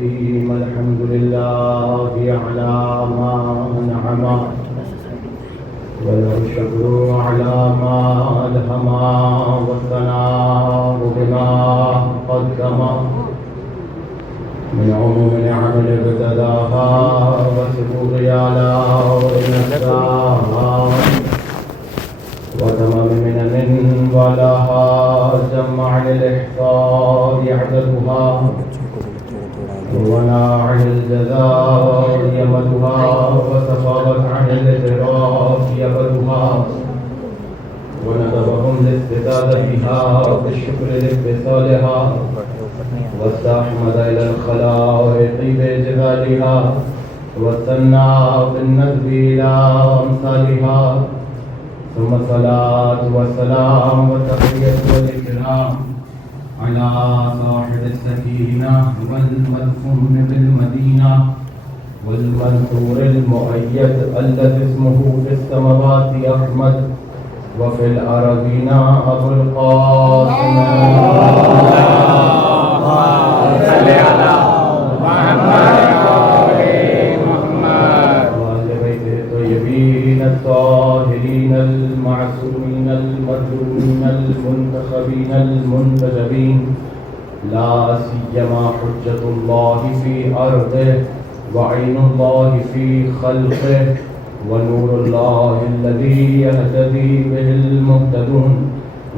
الرحيم الحمد لله على ما أنعم والشكر على ما ألهم والثناء بما قدم من عموم نعم ابتداها وسرور آلاء نساها وتمام منن ولاها جمع للإحصاء عددها وناع الجزاء يمدها وتفاوت عن الاعتراف يبدها وندبهم الاستزادة بها بالشكر لاتصالها واستحمد إلى الخلائق بجبالها واستنى بالندب إلى أمثالها ثم الصلاة والسلام والتحية والإكرام على صاحب السكينة والمدفون بالمدينة والمنصور المؤيد الذي اسمه في السماوات أحمد وفي الأرضين أبو القاسم صل على محمد وآل بيته الطيبين الطاهرين المعصومين المرجوين المنتخبين المنتجبين لا سيما حجة الله في أرضه وعين الله في خلقه ونور الله الذي يهتدي به المهتدون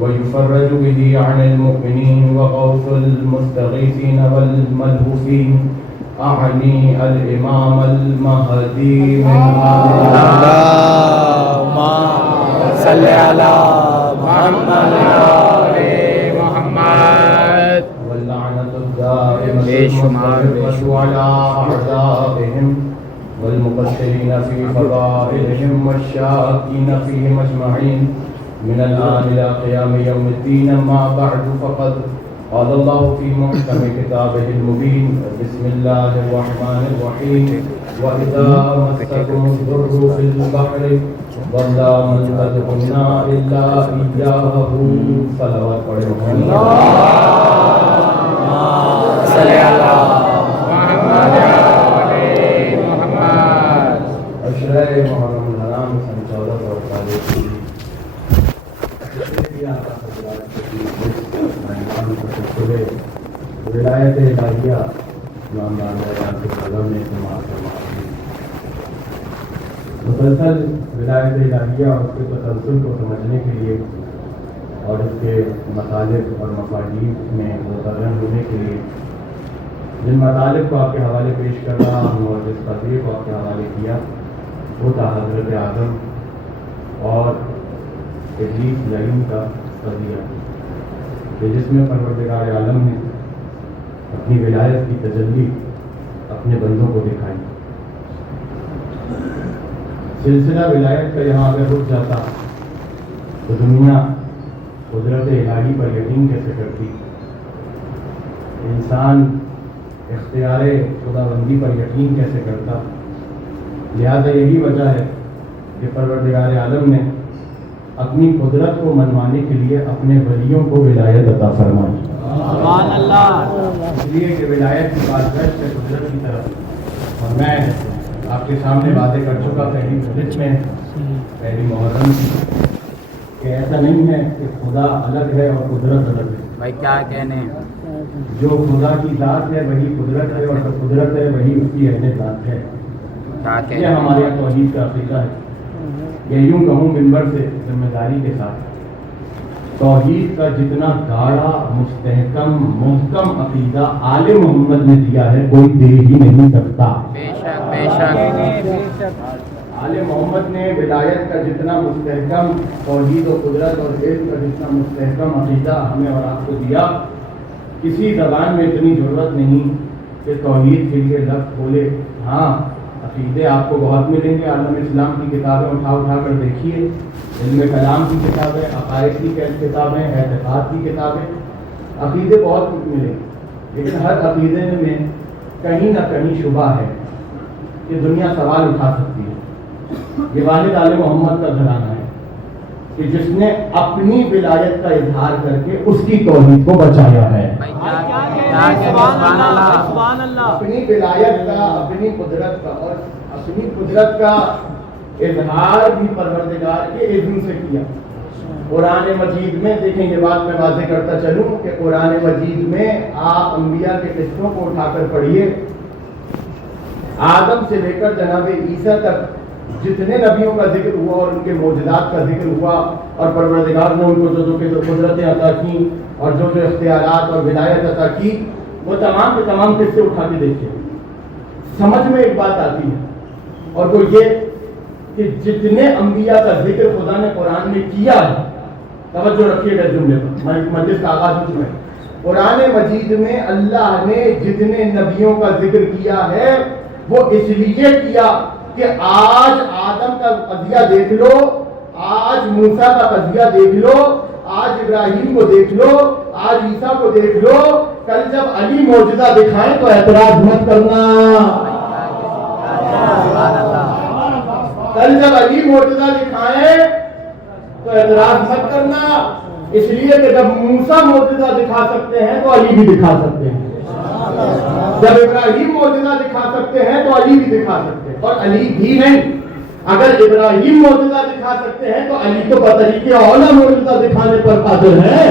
ويفرج به عن المؤمنين وغوث المستغيثين والملهوفين أعني الإمام المهدي من اللهم صل على محمد وآل محمد واللعنة الدائمة المستمرة على أعدائهم والمقصرين في فضائلهم والشاكين فيهم أجمعين من الآن إلى قيام يوم الدين. أما بعد فقد قال الله في محكم كتابه المبين بسم الله الرحمن الرحيم وإذا مسكم الضر في البحر ضل من تدعون إلا إياه صلوات پڑھیں صل على محمد وآل محمد. عشرہ محرم الحرام سن 1440 ولایت الہیہ امام باقر کے قلم نے سماعت فرمائی. مسلسل ولایت الہیہ اور اس کے تسلسل کو سمجھنے کے لیے اور اس کے مطالب اور مفاہیم میں متعین ہونے کے لیے جن مطالب کو آپ کے حوالے پیش کر رہا ہوں اور جس قضیے کو آپ کے حوالے کیا وہ تھا حضرت اعظم اور ابلیس لعین کا قضیہ کہ جس میں پروردگار عالم نے اپنی ولایت کی تجلی اپنے بندوں کو دکھائی. سلسلہ ولایت کا یہاں اگر رک جاتا تو دنیا قدرت الہی پر یقین کیسے کرتی, انسان اختیار خدا بندی پر یقین کیسے کرتا. لہذا یہی وجہ ہے کہ پروردگار عالم نے اپنی قدرت کو منوانے کے لیے اپنے ولیوں کو ولایت عطا فرمائی. سبحان اللہ. اس لیے کہ ولایت کی بات ہے قدرت کی طرف. اور میں آپ کے سامنے باتیں کر چکا پہلی مجلس میں پہلی محرم کی کہ ایسا نہیں ہے کہ خدا الگ ہے اور قدرت الگ ہے. بھائی کیا کہنے جو خدا کی ذات ہے وہی قدرت ہے اور جو قدرت ہے وہی اس کی اہل ذات ہے. یہ ہمارے یہاں توحید کا عقیدہ ہے. یہ یوں کہوں منبر سے ذمہ داری کے ساتھ توحید کا جتنا گاڑا مستحکم محکم عقیدہ آل محمد نے دیا ہے کوئی دے ہی نہیں سکتا. بے شک بے شک. آل محمد نے ولایت کا جتنا مستحکم توحید و قدرت اور علم کا جتنا مستحکم عقیدہ ہمیں اور آپ کو دیا, کسی زبان میں اتنی ضرورت نہیں کہ توحید کے لیے لفظ بولے. ہاں عقیدے آپ کو بہت ملیں گے. عالم اسلام کی کتابیں اٹھا کر دیکھیے, علم کلام کی کتابیں, عقائد کی کتابیں, اعتقاد کی کتابیں, عقیدے بہت ملیں گے. لیکن ہر عقیدے میں کہیں نہ کہیں شبہ ہے کہ دنیا سوال اٹھا سکتی ہے. یہ والد آل محمد کا گھرانہ ہے کہ جس نے اپنی ولایت کا اظہار کر کے اس کی توحید کو بچایا ہے. کیا کہنے، سبحان اللہ، سبحان اللہ۔ اپنی ولایت کا، اپنی قدرت کا اور اپنی قدرت کا اظہار بھی پروردگار کے اذن سے کیا۔ قرآن مجید میں دیکھیں، یہ بات میں واضح کرتا چلوں کہ قرآن مجید میں آپ انبیاء کے قصوں کو اٹھا کر پڑھیے، آدم سے لے کر جناب عیسیٰ تک جتنے نبیوں کا ذکر ہوا اور ان کے معجزات کا ذکر ہوا اور پروردگار نے ان کو جو قدرتیں عطا کی اور جو اختیارات اور ولایت عطا کی، وہ تمام کے تمام قصے اٹھا کے دیکھیں، سمجھ میں ایک بات آتی ہے، اور وہ یہ کہ جتنے انبیاء کا ذکر خدا نے قرآن میں کیا ہے، توجہ رکھیے گا جملے پر، مجلس کا آغاز ہو چکا ہے، قرآن مجید میں اللہ نے جتنے نبیوں کا ذکر کیا ہے وہ اس لیے کیا کہ آج آدم کا قضیہ دیکھ لو، آج موسیٰ کا قضیہ دیکھ لو، آج ابراہیم کو دیکھ لو، آج عیسیٰ کو دیکھ لو، کل جب علی معجزہ دکھائیں تو اعتراض مت کرنا، کل جب علی معجزہ دکھائیں تو اعتراض مت کرنا، اس لیے کہ جب موسیٰ معجزہ دکھا سکتے ہیں تو علی بھی دکھا سکتے ہیں، جب ابراہیم معجزہ دکھا سکتے ہیں تو علی بھی دکھا سکتے ہیں، اور علی بھی نہیں، اگر ابراہیم معجزہ دکھا سکتے ہیں تو علی تو بطریقے اولا معجزہ دکھانے پر قادر ہے۔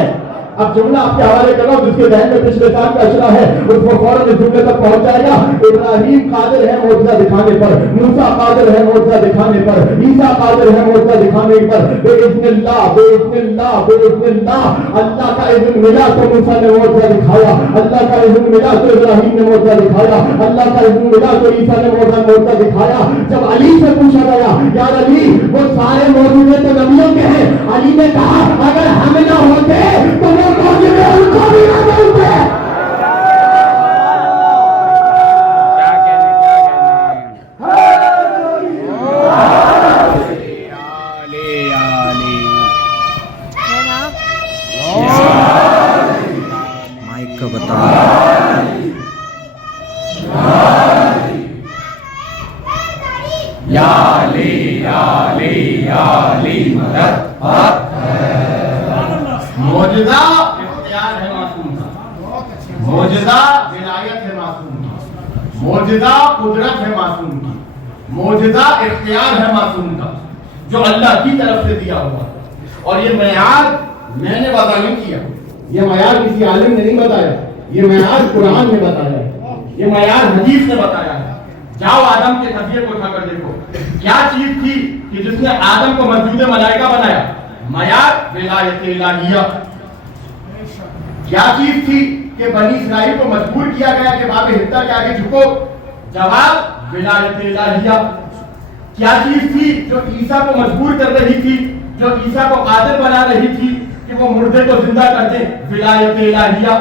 اب جملہ آپ کے حوالے کر رہا ہوں، جس کے ذہن میں پچھلے سال کا اشرا ہے اس کو فوراً اس جملے تک پہنچ جائے گا۔ ابراہیم قادر ہے معجزہ دکھانے پر، موسیٰ قادر ہے معجزہ دکھانے پر، عیسیٰ قادر ہے معجزہ دکھانے پر، باذن اللہ باذن اللہ باذن اللہ۔ اللہ کا اذن ملا تو موسیٰ نے معجزہ دکھایا، اللہ کا اذن ملا تو ابراہیم نے معجزہ دکھایا، اللہ کا اذن ملا تو عیسیٰ نے معجزہ دکھایا۔ جب علی سے پوچھا گیا یار علی وہ سارے معجزے تو نبیوں کے ہیں، علی نے کہا اگر ہم نہ ہوتے تو وہ معجزے ان کو بھی نہ ملتے۔ مائک کو بتا یا علی یا علی یا علی مدد معجزہ اختیار ہے معصوم کا، معجزہ ولایت ہے معصوم کی، معجزہ قدرت ہے معصوم کی، معجزہ اختیار ہے معصوم کا جو اللہ کی طرف سے دیا ہوا، اور یہ معیار میں نے وضع نہیں کیا، یہ معیار کسی عالم نے نہیں بتایا، یہ معیار قرآن نے بتایا ہے، یہ معیار حدیث نے بتایا ہے۔ جاؤ آدم کے قضیے کو اٹھا کر دیکھو، کیا چیز تھی کہ جس نے آدم کو مسجود ملائکہ بنایا؟ معیار ولایت الہیہ۔ کیا چیز تھی کہ بنی اسرائیل کو مجبور کیا گیا کہ باب حتہ کے آگے جھکو؟ جواب ولایت الہیہ۔ کیا چیز تھی جو عیسیٰ کو مجبور کر رہی تھی، جو عیسیٰ کو قادر بنا رہی تھی کہ وہ مردے کو زندہ کر دیں؟ ولایت الہیہ۔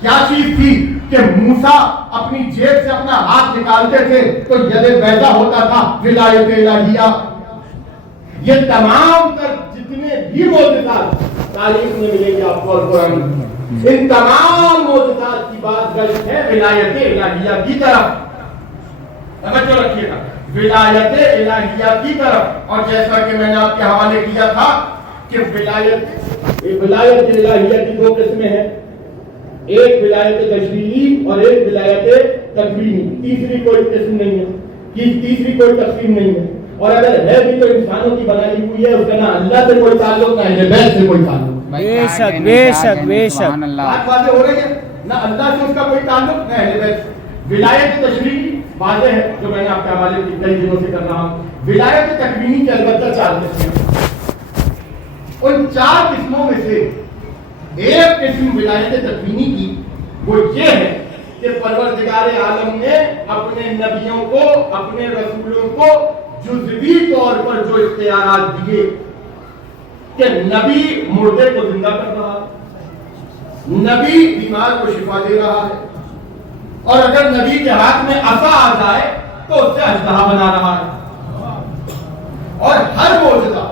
کیا چیز تھی کہ موسیٰ اپنی جیب سے اپنا ہاتھ نکالتے تھے تو ید بیضا ہوتا تھا؟ ولایت الہیہ۔ یہ تمام تر جتنے بھی معجزات تاریخ میں ملیں گے آپ کو قرآن میں، ان تمام معجزات کی بات گشت ہے ولایت الہیہ کی طرف۔ توجہ رکھیے گا، ولایت الہیہ کی طرف۔ اور جیسا کہ میں نے آپ کے حوالے کیا تھا کہ ولایت الہیہ کی دو قسمیں ہیں، ایک ولایت تشریعی اور ایک ولایت تکوینی، تیسری کوئی قسم نہیں ہے، تیسری کوئی تقسیم نہیں ہے، اور اگر ہے بھی تو انسانوں کی بنائی ہوئی ہے، اس کا نہ اللہ سے کوئی تعلق نہ اہل بیت سے کوئی تعلق۔ بے شک بے شک بے شک، بات واضح ہو رہی ہے، نہ اللہ سے اس کا کوئی تعلق نہ اہل بیت سے۔ ولایت تشریعی واضح ہے جو میں نے آپ کے حوالے کئی دنوں سے کر رہا ہوں۔ ولایت تکوینی کے البتہ 4 قسمیں ہیں، ان 4 قسموں میں سے ایک قسم ولایت تکوینی کی وہ یہ ہے کہ پروردگار عالم نے اپنے نبیوں کو، اپنے رسولوں کو جزوی طور پر جو اختیارات دیے کہ نبی مردے کو زندہ کر رہا ہے، نبی بیمار کو شفا دے رہا ہے، اور اگر نبی کے ہاتھ میں عصا آ جائے تو اس سے اژدہا بنا رہا ہے، اور ہر معجزہ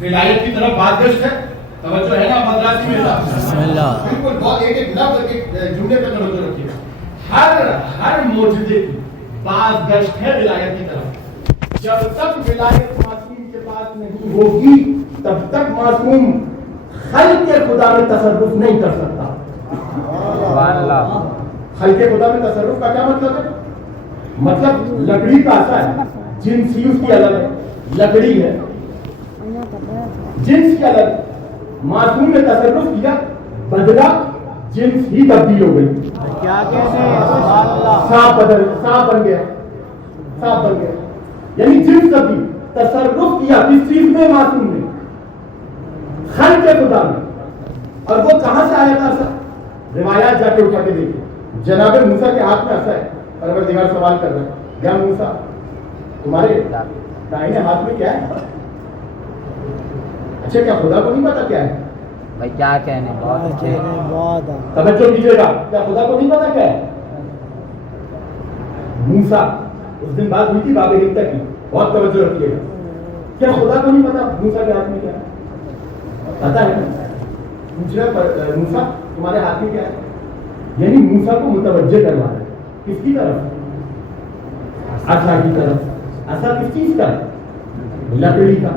ولایت کی طرف بازگشت ہے۔ توجہ ہے نا حضرات کی؟ بسم اللہ، بالکل بہت ایک لفظ ایک جملے پہ توجہ رکھیے، ہر معجزے کی بازگشت ہے ولایت کی طرف۔ جب تک ولایت معصوم کے پاس نہیں ہوگی تب تک معصوم خلق خدا میں تصرف نہیں کر سکتا۔ सुभान अल्लाह। खल्के खुदा में तसर्रुफ का क्या मतलब है? मतलब लकड़ी का आसा है, जिन्स ही उसकी अलग है, लकड़ी है, जिन्स की अलग। मासूम ने तसर्रुफ किया, बदला, जिन्स ही तब्दील हो गई। क्या कहते हैं? सुभान अल्लाह। सांप बन गया, सांप बन गया, यानी जिन्स तब्दील। तसर्रुफ किया किस चीज में? मासूम ने, खल्के खुदा में। और वो कहां से आया था ऐसा? रिवायात जाके उठा के देखिए। जनाब मूसा के हाथ में ऐसा है, परवरदिगार सवाल कर रहा है, या मूसा तुम्हारे दाहिने हाथ में क्या है? अच्छा, क्या खुदा को नहीं पता क्या है? भाई क्या कहने, बहुत अच्छे। बहुत तवज्जो कीजिएगा, क्या खुदा को नहीं पता क्या है? मूसा, उस दिन बात हुई थी बाबे हिंद की, बहुत तवज्जो रखिएगा। क्या खुदा को नहीं पता मूसा के हाथ में क्या है? पता है ना? पूछ रहे मूसा तुम्हारे हाथ में क्या है? यानी मूसा को मुतवज्जे करवा रहे। किसकी तरफ? असा की तरफ। असा किस चीज का? लकड़ी का।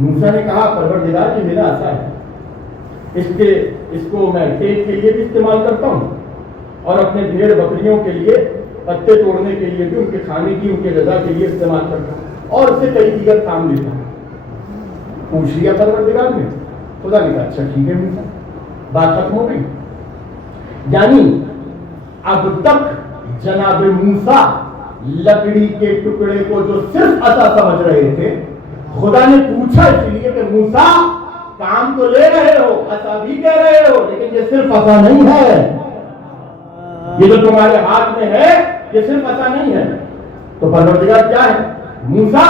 मूसा ने कहा परवरदिगार ये मेरा असा है, इसको मैं टेक के लिए भी इस्तेमाल करता हूँ और अपने भेड़ बकरियों के लिए पत्ते तोड़ने के लिए भी, उनके खाने की, उनके गजा के लिए इस्तेमाल करता हूँ, और उससे कई दीगर काम लेता हूँ। पूछ लिया परवरदिगार ने, खुदा ने कहा अच्छा ठीक है मूसा, बात खत्म हो गई। यानी अब तक जनाब मूसा लकड़ी के टुकड़े को जो सिर्फ असा समझ रहे थे, खुदा ने पूछा इसलिए कि मूसा काम तो ले रहे हो, असा भी कह रहे हो, लेकिन ये सिर्फ असा नहीं है, ये जो तुम्हारे हाथ में है ये सिर्फ असा नहीं है। तो परवरदिगार क्या है? मूसा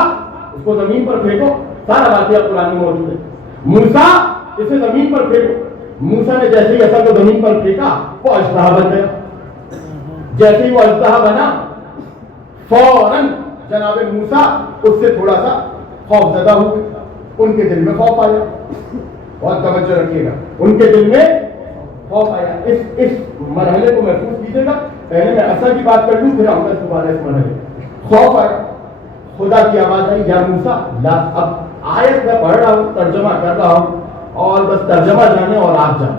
इसको जमीन पर फेंको, सारा वाकया कुरान में मौजूद है। मूसा इसे जमीन पर फेंको। मूसा ने जैसे ही असा को जमीन पर फेंका, वो अजदहा बन गया। जैसे ही वो अजदहा बना, फौरन जनाब मूसा उससे थोड़ा सा खौफजदा हुए, उनके दिल में खौफ आया। बहुत तवज्जो रखिएगा, उनके दिल में खौफ आया। इस मरहले को महफूज कीजिएगा। पहले मैं असा की बात कर लूं, फिर आऊंगा दोबारा इस मरहले। खौफ आया, खुदा की आवाज आई, या मूसा ला। अब आयत में पढ़ रहा हूं, तर्जमा कर रहा हूं, और बस तर्जमा जाने और आप जाने,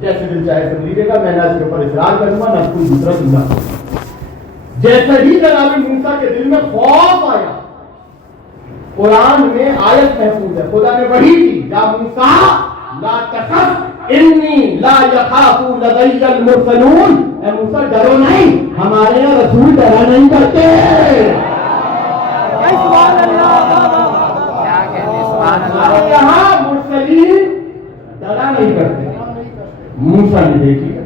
जैसे दिल चाहे सुन लीजिएगा। मैं ना इसके ऊपर इसरार करूंगा, ना कोई दूसरा दूंगा। जैसे ही जनाब मूसा के दिल में खौफ आया, कुरान में आयत महफूज है, खुदा ने वही की, या मूसा ला तखफ इन्नी ला यखाफु लदैयल मुरसलून। ए मूसा डरो नहीं, हमारे यहाँ रसूल डरा नहीं करते। सुभान अल्लाह। क्या कहने, सुभान अल्लाह। हमारे यहाँ मुरसलीन डरा नहीं करते। मूसा ने देख लिया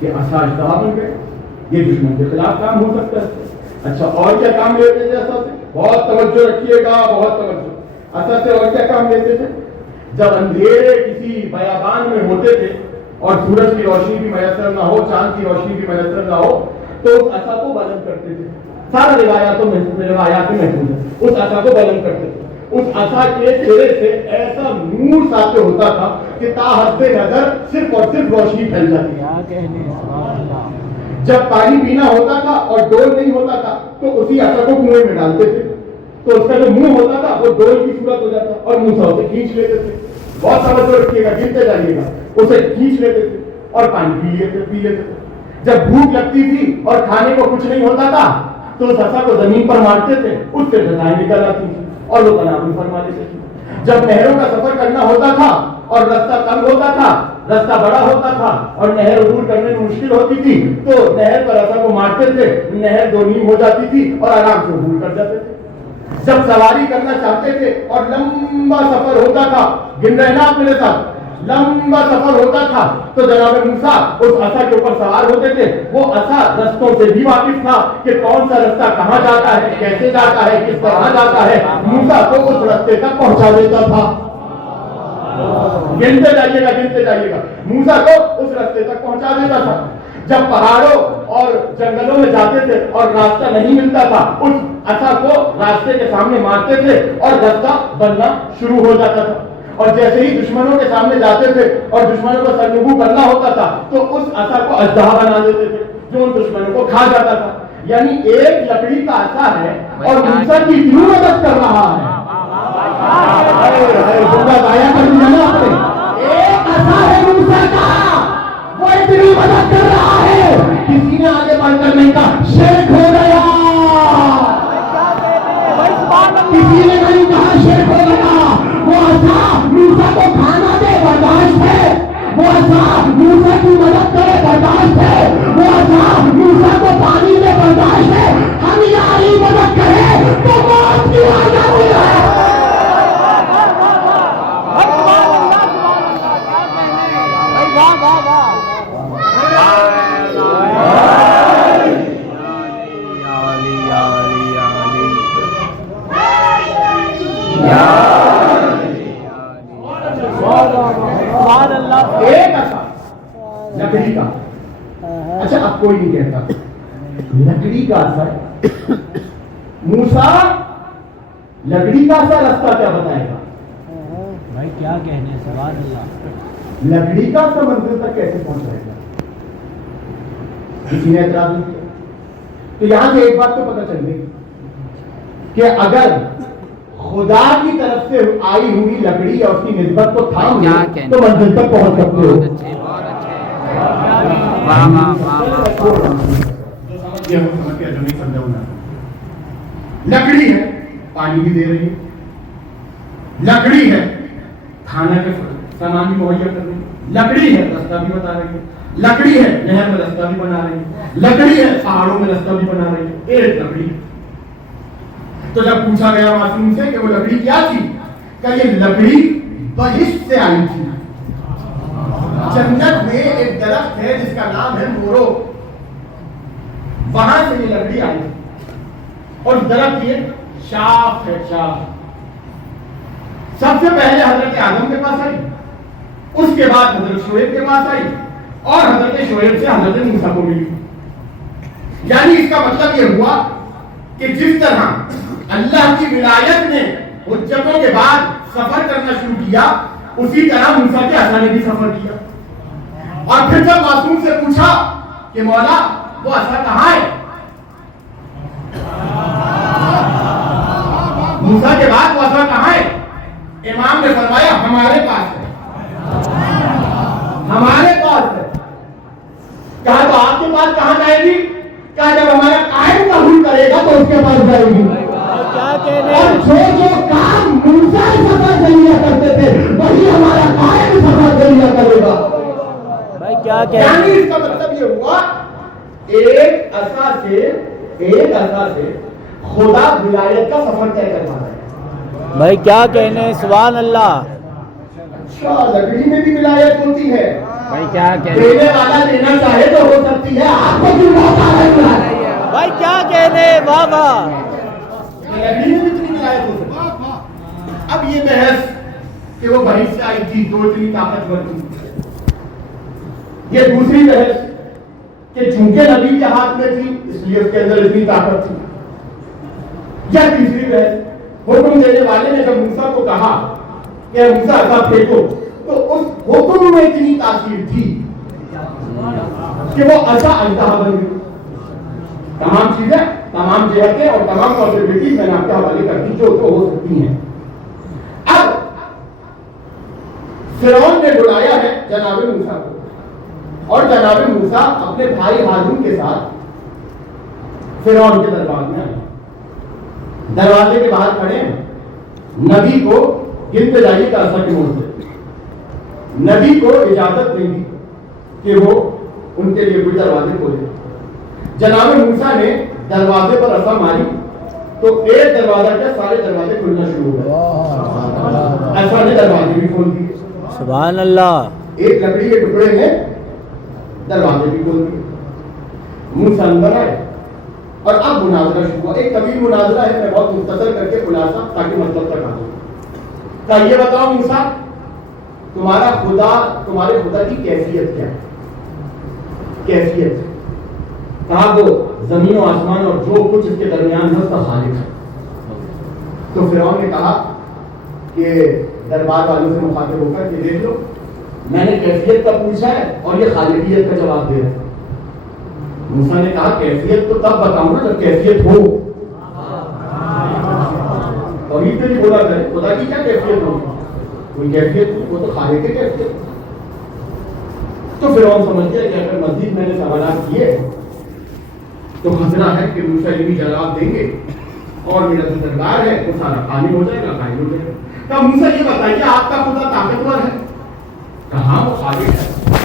कि असा अजदहा बन गए, ये दुश्मन के खिलाफ काम हो सकता है। अच्छा, और क्या काम लेते थे असा से? बहुत तवज्जो रखिएगा, बहुत तवज्जो। असा से और क्या काम लेते थे? जब अंधेरे किसी बयाबान में होते थे और सूरज की रोशनी भी मयसर ना हो, चांद की रोशनी भी मयसर ना हो, तो उस असा को बुलंद करते थे। सारा रिवायात में महफूज है, उस असा को बुलंद करते थे। उस असा के सिरे से ऐसा नूर साते होता था कि ताहद्दे नजर सिर्फ और सिर्फ रोशनी फैल जाती है। जब पानी पीना होता था और डोल नहीं होता था, तो उसी असा को कुएं में डालते थे, तो उसका जो मुंह होता था वो डोल की सूरत हो जाता और मूसा उसे खींच लेते थे। बहुत तवज्जो रखिएगा, गिनते जाइएगा। उसे खींच लेते थे और पानी पी लेते थे। जब भूख लगती थी और खाने को कुछ नहीं होता था, तो उस असा को जमीन पर मारते थे, उससे सजाएं निकल आती थी और वो तनावुल फरमा लेते थे। जब नहरों का सफर करना होता था और रास्ता तंग होता था, रास्ता बड़ा होता था और नहर अबूर करने में मुश्किल होती थी, तो नहर पर असा को मारते थे, नहर दो नीम हो जाती थी और आराम से अबूर कर जाते थे। जब सवारी करना चाहते थे और लंबा सफर होता था, गिन रहे ना आप मेरे साथ, लंबा सफर होता था, तो जनाब मूसा उस असा के ऊपर सवार होते थे। वो असा रास्तों से भी वाकिफ था कि कौन सा रास्ता कहाँ जाता है, कैसे जाता है, किस तरह जाता है। मूसा को उस रास्ते तक पहुंचा देता था। गिनते जाइएगा, मूसा को उस रास्ते तक पहुंचा देता था। जब पहाड़ों और जंगलों में जाते थे और रास्ता नहीं मिलता था, उस असा को रास्ते के सामने मारते थे और रास्ता बनना शुरू हो जाता था। और जैसे ही दुश्मनों के सामने जाते थे और दुश्मनों को सरनगू करना होता था, तो उस असा को अजदहा बना देते थे जो उन दुश्मनों को खा जाता था। यानी एक लकड़ी का असा है और मूसा की क्यों मदद कर रहा है? एक असा है मूसा का, वो इतनी मदद عصا موسیٰ کی مدد کرے برداشت ہے، وہ عصا موسیٰ کو پانی میں برداشت ہے، ہم یاری مدد کریں تو موت کی آزادی ہے۔ ایک عصا لکڑی کا، اچھا اب کوئی نہیں کہتا لکڑی کا عصا ہے، موسیٰ لکڑی کا عصا رستہ کیا بتائے گا؟ بھائی کیا کہنے، سبحان اللہ، لکڑی کا عصا منزل تک کیسے پہنچ جائے گا؟ کسی نے اعتراض نہیں کیا۔ تو یہاں سے ایک بات تو پتہ چل گئی کہ اگر خدا کی طرف سے آئی ہوئی لکڑی اور اس کی نسبت کو تھام لے تو منزل تک پہنچ سکتے ہو۔ لکڑی ہے پانی بھی دے رہی ہے، لکڑی ہے کھانا کے سامان بھی مہیا کر رہی ہے، لکڑی ہے رستہ بھی بتا رہی ہے، لکڑی ہے نہر میں رستہ بھی بنا رہی ہے، لکڑی ہے پہاڑوں میں رستہ بھی بنا رہی ہے، ایک لکڑی۔ تو جب پوچھا گیا معصوم سے کہ وہ لکڑی کیا تھی، کہ یہ لکڑی بہشت سے آئی تھی۔ جنت میں ایک درخت ہے جس کا نام ہے مورو، وہاں سے یہ لکڑی آئی اور درخت یہ شاخ ہے، شاخ۔ سب سے پہلے حضرت آدم کے پاس آئی، اس کے بعد حضرت شعیب کے پاس آئی اور حضرت شعیب سے حضرت موسیٰ کو ملی۔ یعنی اس کا مطلب یہ ہوا کہ جس طرح اللہ کی ولایت نے حجتوں کے بعد سفر کرنا شروع کیا، اسی طرح موسیٰ کے عصا نے بھی سفر کیا۔ اور پھر جب معصوم سے پوچھا کہ مولا وہ عصا کہاں ہے، موسیٰ کے بعد وہ عصا کہاں ہے، امام نے فرمایا ہمارے پاس ہے، ہمارے پاس ہے۔ کہا تو آپ کے پاس کہاں جائے گی؟ کہا جب ہمارا قائم قبول کرے گا تو اس کے پاس جائے گی۔ اور جو کام موسیٰ سفر ذریعہ کرتے تھے وہی ہمارا قائم سفر ذریعہ کرے گا۔ بھائی کیا یعنی اس کا مطلب یہ ہوا ایک عصا سے خدا ولایت کا سفر طے کروا رہا ہے۔ بھائی کیا کہنے، سبحان اللہ۔ لکڑی میں بھی ولایت ہوتی ہے، بھائی کیا کہنے، دینے والا دینا چاہے تو ہو سکتی ہے، آپ کو کیوں موقع نہیں ہے؟ بھائی کیا کہنے، واہ واہ۔ لکڑی میں بھی اتنی ولایت ہو سکتی ہے۔ اب یہ بحث کہ وہ بہشت سے آئی تھی تو اتنی طاقتور تھی، یہ دوسری بحث کہ چونکہ نبی کے ہاتھ میں تھی اس لیے اس کے اندر اتنی طاقت تھی، یا تیسری بحث حکم دینے والے نے جب موسیٰ کو کہا کہ موسیٰ عصا پھینکو تو اس حکم میں اتنی تاثیر تھی کہ وہ عصا اژدہا بن گئی۔ تمام چیزیں، تمام جہتیں اور تمام پاسبلٹیز میں نے آپ کے حوالے کر دی جو ہو سکتی ہیں۔ اب فرعون نے بلایا ہے جناب موسیٰ کو، اور جناب موسیٰ اپنے بھائی ہارون کے ساتھ فرعون کے دربار میں آئے، دروازے کے باہر کھڑے ہیں، نبی کو گنتے جائیے کہ عصا کی موت سے نبی کو اجازت نہیں دی کہ وہ ان کے لیے کوئی دروازے کھولے۔ جناب موسیٰ نے دروازے پر عصا ماری تو ایک دروازہ کیا سارے دروازے کھلنا شروع ہو گئے، عصا نے دروازے بھی کھول دیے، سبحان اللہ۔ ایک لکڑی کے ٹکڑے میں دروازے بھی کھول دیے۔ موسیٰ اندر آئے اور اب مناظرہ شروع ہوا۔ ایک طویل مناظرہ ہے، میں بہت مختصر کر کے خلاصہ تاکہ مطلب تک آ جاؤں۔ کہا یہ بتاؤ موسیٰ تمہارا خدا، تمہارے خدا کی کیفیت کیا ہے؟ کیفیت کہا وہ زمین و آسمان اور جو کچھ اس کے درمیان ہے اس کا خالق ہے۔ تو فرعون نے کہا کہ دربار والوں سے مخاطب ہو کر کہ دیکھ لو میں نے کیفیت کا پوچھا ہے اور یہ خالقیت کا جواب دے رہا ہے۔ موسیٰ نے کہا کیفیت تو تب بتاؤں گا جب کیفیت ہو، توحید پہ نہیں بولا کرے خدا کی کیا کیفیت ہوگی، کوئی کیفیت نہیں، وہ تو خالق ہے کیفیت۔ تو فرعون سمجھ گیا کہ اگر مزید میں نے سوالات کیے تو خطرہ ہے کہ موسیٰ علمی جواب دیں گے اور میرا جو دربار ہے وہ سارا خالی ہو جائے گا، قائم ہو جائے گا۔ تو موسیٰ یہ بتائیے آپ کا خدا طاقتور ہے؟ کہاں وہ خالق ہے۔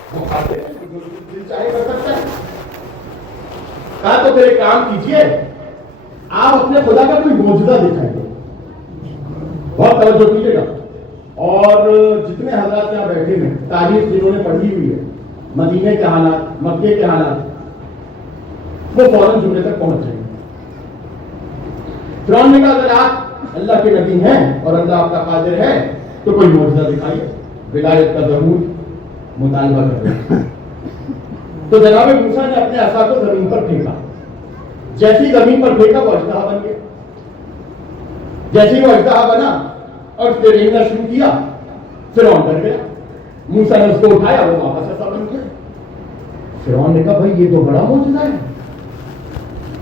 फिर एक काम कीजिए, आप अपने खुदा का कोई मौजूदा दिखाइए। बहुत तवज्जो कीजिएगा। और जितने हजरात यहाँ बैठे हैं, तारीख जिन्होंने पढ़ी हुई है, मदीने के हालात, मक्के के हालात, वो फौरन जुमले तक पहुंच जाएंगे। फिरौन ने कहा अगर आप अल्लाह के नबी हैं और अल्लाह आपका कादिर है तो कोई मौजूदा दिखाइए, विलायत का जरूर मुतालबा करें। तो जनाब मूसा ने अपने असा को जमीन पर फेंका। जैसी जमीन पर फेंका वो अजदहा बन गया। जैसे वो अजदहा बना और उसने रेंगना शुरू किया, फिरौन डर गया। मूसा ने उसको उठाया, वो वापस ऐसा बन गया। फिरौन ने कहा भाई ये तो बड़ा मौजूदा है,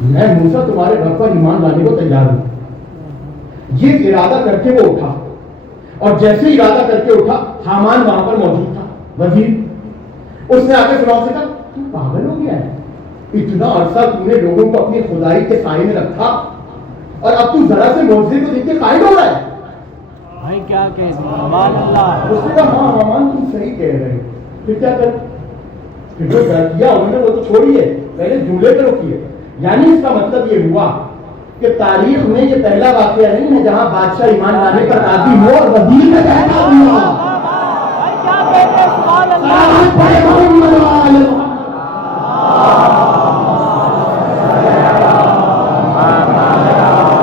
मैं मूसा तुम्हारे घर पर ईमान लाने को तैयार हूं। ये इरादा करके वो उठा, और जैसे इरादा करके उठा, हामान वहां पर मौजूद था, वजीर। उसने आके फिरौन से कहा तू पागल हो गया है, इतना अरसा तूने लोगों को अपनी खुदाई के साए में रखा और अब तू जरा से मौजूदे को देख के कायल हो रहा है। भाई क्या कहने, सुभान अल्लाह। उसने कहा हाँ हामान तुम सही कह रहे हो, फिर क्या कर? फिर जो डर किया उन्होंने वो तो छोड़िए, पहले जुमले पे रोकिए। यानी इसका मतलब ये हुआ कि तारीख में ये पहला वाकया नहीं है जहां बादशाह ईमान लाने पर राजी हो और वजीर में कहता हुआ। भाई क्या कहने, सुभान अल्लाह।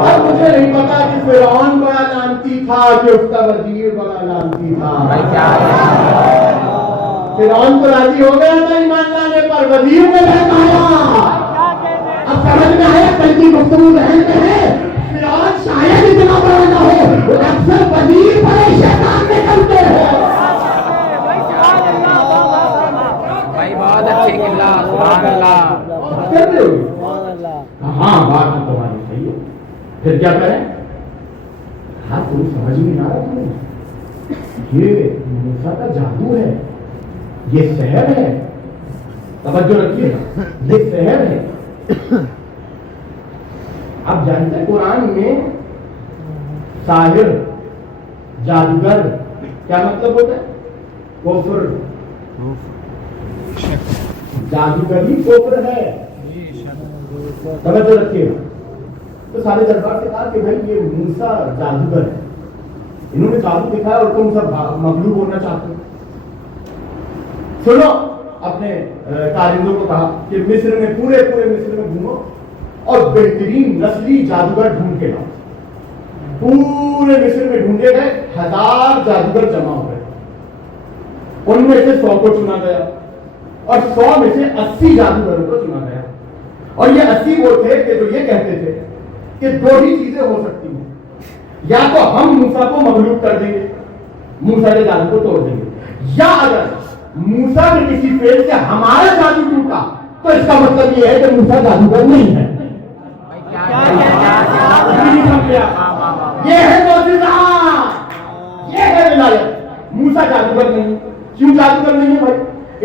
अब मुझे नहीं पता कि फिरौन बड़ा लानती था कि उसका वजीर बड़ा लानती था। भाई क्या फिरौन तो राजी हो गया था ईमान लाने पर, वजीर में बहकाया। अब समझ में आया कल की गुफ्तगू बहन में है, फिरौन शायद इतना बड़ा ना हो, वो अक्सर वजीर बड़े शैतान निकलते हैं। भाई बहुत अच्छी किला, सुभान अल्लाह। कर रहे हो? सुभान अल्लाह। हाँ बात तो तुम्हारी सही है। फिर क्या करें? हाँ तुम समझ में ना रहा तुम्हें, ये मूसा का जादू है, ये शहर है। तवज्जो रखिएगा, ये शहर है। आप जानते हैं कुरान में साहिर, जादूगर क्या मतलब होता है? कुफ्र। जादूगरी कुफ्र है। तवज्जो रखिएगा। तो सारे दरबार से कहा कि भाई ये मूसा जादूगर है, इन्होंने जादू दिखाया और तुम सब मगलूब होना चाहते हो। सुनो, अपने कारिंदों को कहा कि मिस्र में पूरे मिस्र में घूमो और बेहतरीन नस्ली जादूगर ढूंढ के लाओ। पूरे मिस्र में ढूंढे गए, 1000 जादूगर जमा हो गए। उनमें से 100 को चुना गया और 100 में से 80 जादूगरों को चुना गया। और ये 80 वो थे कि जो ये कहते थे कि दो ही चीजें हो सकती हैं, या तो हम मूसा को मगलूब कर देंगे, मूसा के जादू को तोड़ देंगे, या अगर मूसा के किसी फेल से हमारा जादू टूटा तो इसका मतलब ये है कि मूसा जादूगर नहीं है। ये है मौजूदा, ये है विलायत। मूसा जादूगर नहीं। क्यों जादूगर नहीं है भाई?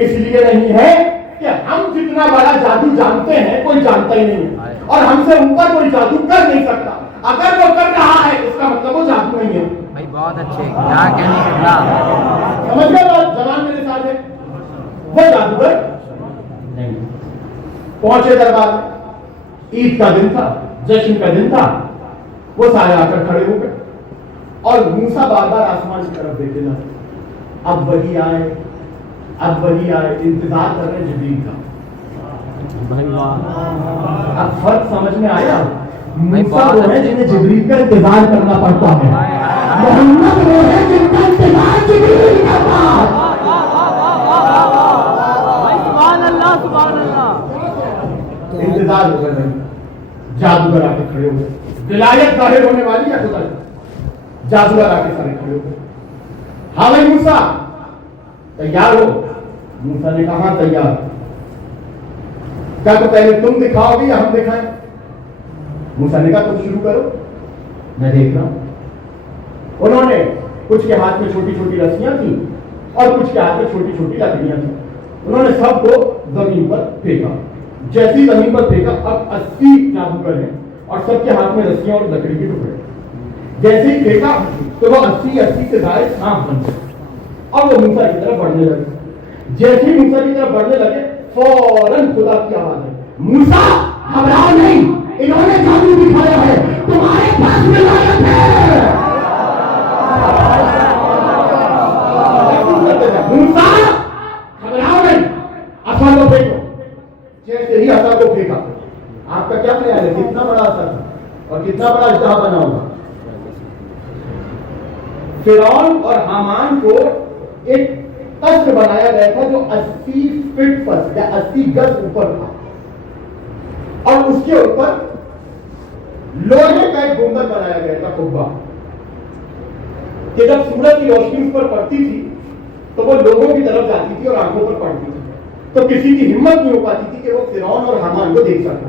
इसलिए नहीं है कि हम जितना बड़ा जादू जानते हैं कोई जानता ही नहीं है, और हमसे ऊपर कोई जादू कर नहीं सकता। अगर वो कर रहा है इसका मतलब वो जादू नहीं है। भाई बहुत अच्छे, क्या कहने किला। समझ गए बात? जवान मेरे साथ है, वो जादूगर नहीं। पहुंचे दरबार में, ईद का दिन था, जश्न का दिन था। वो सारे आकर खड़े हो गए और मूसा बार बार आसमान की तरफ देखे जा, अब वही आए, अब वही आए, इंतजार कर रहे जिब्रील का। अब फर्क समझ में आया? मूसा वो है जिन्हें जिब्रील का इंतजार करना पड़ता है, मोहम्मद वो है जिनका इंतजार जिब्रील करता है। सुभान अल्लाह, सुभान अल्लाह। इंतजार हो गए, जादूगर आके खड़े हो गए। विलायत जाहिर होने वाली है खुदा, जादूगर आके सारे खड़े हो गए। हाँ भाई मूसा तैयार हो? मूसा ने कहा तैयार। क्या तो पहले तुम दिखाओगे या हम दिखाएं? मूसा ने कहा तुम शुरू करो, मैं देख रहा हूं। उन्होंने कुछ के हाथ में छोटी छोटी रस्सियां थी और कुछ के हाथ में छोटी छोटी लकड़ियां थी। उन्होंने सबको जमीन पर फेंका। जैसी जमीन पर फेंका, अब 80 जादूगर हैं और सबके हाथ में रस्सियां और लकड़ी के टुकड़े। जैसे ही फेंका तो वो 80 से जाए सांप बन गए और वो मूसा की तरफ बढ़ने लगे। जैसे ही मूसा की तरफ बढ़ने लगे, फौरन खुदा की आवाज है, मूसा घबराओ नहीं, इन्होंने जादू दिखाया है, तुम्हारे पास विलायत है। मूसा घबराओ नहीं, असा को फेंको। जैसे ही असा को फेंका, आपका क्या ख्याल है कितना बड़ा असर और कितना बड़ा अजदहा बना होगा? फिरौन और हामान को एक तख्त बनाया गया था जो 80 फीट पर या 80 गज ऊपर था, और उसके ऊपर लोहे का एक गुंबद बनाया गया था, कुब्बा, कि जब सूरज की रोशनी उस पर पड़ती थी तो वो लोगों की तरफ जाती थी और आंखों पर पड़ती थी, तो किसी की हिम्मत नहीं हो पाती थी कि वो फिरौन और हामान को देख सके।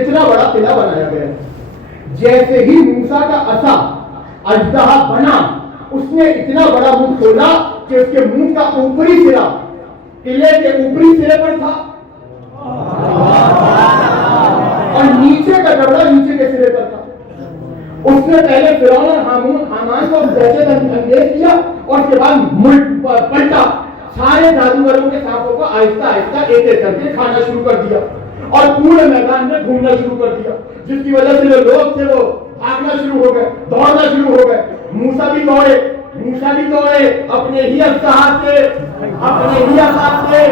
इतना बड़ा किला बनाया गया। जैसे ही मूसा का असा अजदहा बना, उसने इतना बड़ा मुंह खोला कि उसके मुंह का ऊपरी सिरा किले के ऊपरी सिरे पर था और नीचे का जबड़ा नीचे के सिरे पर था। उसने पहले फिरौन और हामान को दहशत अंगेज किया और उसके बाद पलटा, सारे जादूगरों के सांपों को आहिस्ता आहिस्ता एक एक करके खाना शुरू कर दिया और पूरे मैदान में घूमना शुरू कर दिया, जिसकी वजह से जो लोग थे वो भागना शुरू हो गए, दौड़ना शुरू हो गए। मूसा भी दौड़े अपने ही अफ्ताहात से, अपने ही असाद से।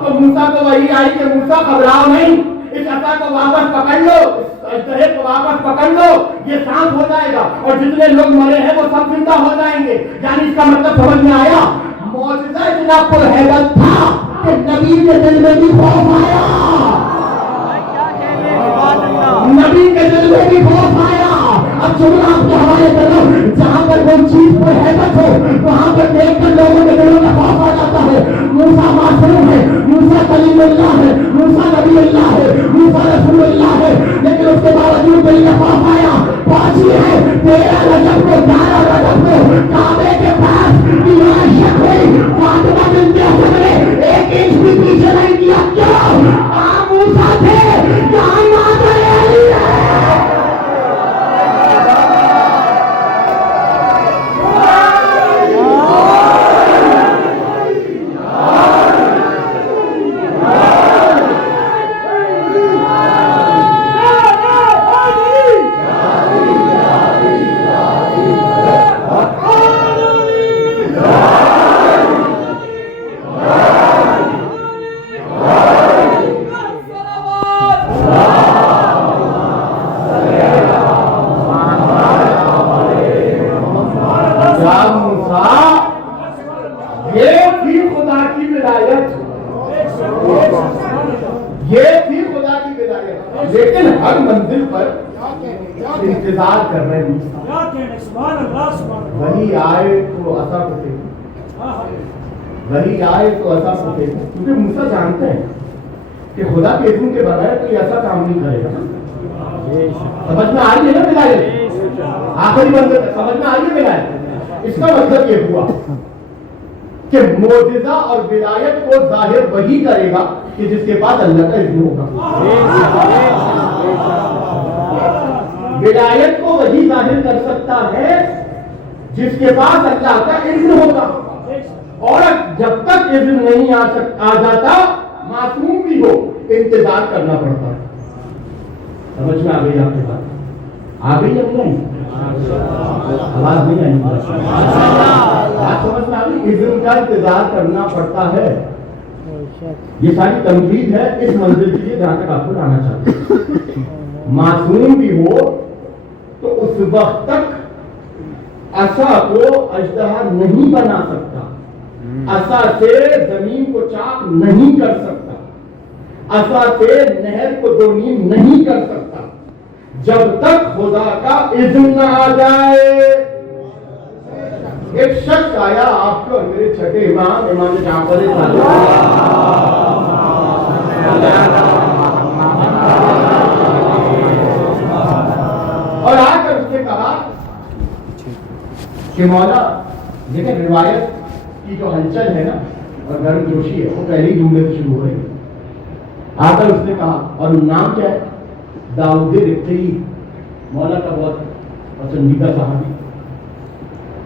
तो मूसा को वही आई कि मूसा घबराओ नहीं, इस असा को वापस पकड़ लो, इस अजदहे को वापस पकड़ लो, ये शांत हो जाएगा और जितने लोग मरे हैं वो सब जिंदा हो जाएंगे। यानी इसका मतलब समझ में आया, मौजूदा इतना पुरहैबत था कि नबी के दिल में भी खौफ आया, नबी के दिल में भी खौफ आया। अब जुमला आपके हवाले कर लो, जहां पर कोई चीज पर हैबत हो वहां पर देखकर लोगों के दिलों में खौफ आ जाता है। मूसा मासूम है, मूसा कलीमुल्लाह है, मूसा नबीउल्लाह है, मूसा रसूलुल्लाह है, लेकिन उसके बावजूद दिल में खौफ आया। पहुंची है 13 रजब को, 11 रजब को काबे के पास दीवार शक हुई, फातिमा बिन्ते हसन ने 1 इंच भी पीछे नहीं किया। क्यों? आप मूसा थे, यहाँ इमाम अली है। लेकिन हर मंजिल पर इंतजार कर रहे हैं, वही आए तो असा को फेंको, वही आए तो असा को फेंको, क्योंकि मूसा जानते हैं कि खुदा के इज़्न के बगैर कोई ऐसा काम नहीं करेगा। समझ में आ रही है ना विलायत? आखिरी मंजिल तक समझ में आ रही है विलायत? इसका मतलब ये हुआ कि मोजिज़ा और विलायत को जाहिर वही करेगा कि जिसके पास अल्लाह का इज़्न होगा। विलायत को वही जाहिर कर सकता है जिसके पास अल्लाह का इज़्न होगा, और जब तक इज़्न नहीं आ जाता, मासूम भी हो, इंतजार करना पड़ता है। समझ में आ गई आपके बात? आ गई या नहीं? आवाज नहीं आई? बात समझ में आ गई? इज़्न का इंतजार करना पड़ता है। ये सारी तमहीद है इस मंजिल के लिए जहां तक आपको जाना चाहते हैं। मासूम भी हो तो उस वक्त तक असा को अजदहा नहीं बना सकता, असा से जमीन को चाक नहीं कर सकता, असा से नहर को दो नीम नहीं कर सकता, जब तक खुदा का इज़्न न आ जाए। एक शख्स आया आपको और मेरे छठे इमाम जाफर और आकर उसने कहा कि मौला, देखिए रिवायत की जो हलचल है ना और गर्मजोशी है वो पहले ही जुमले से शुरू हो रही है। आकर उसने कहा, और नाम क्या है? दाऊद रिक्ती, मौला का बहुत पसंदीदा सहाबी,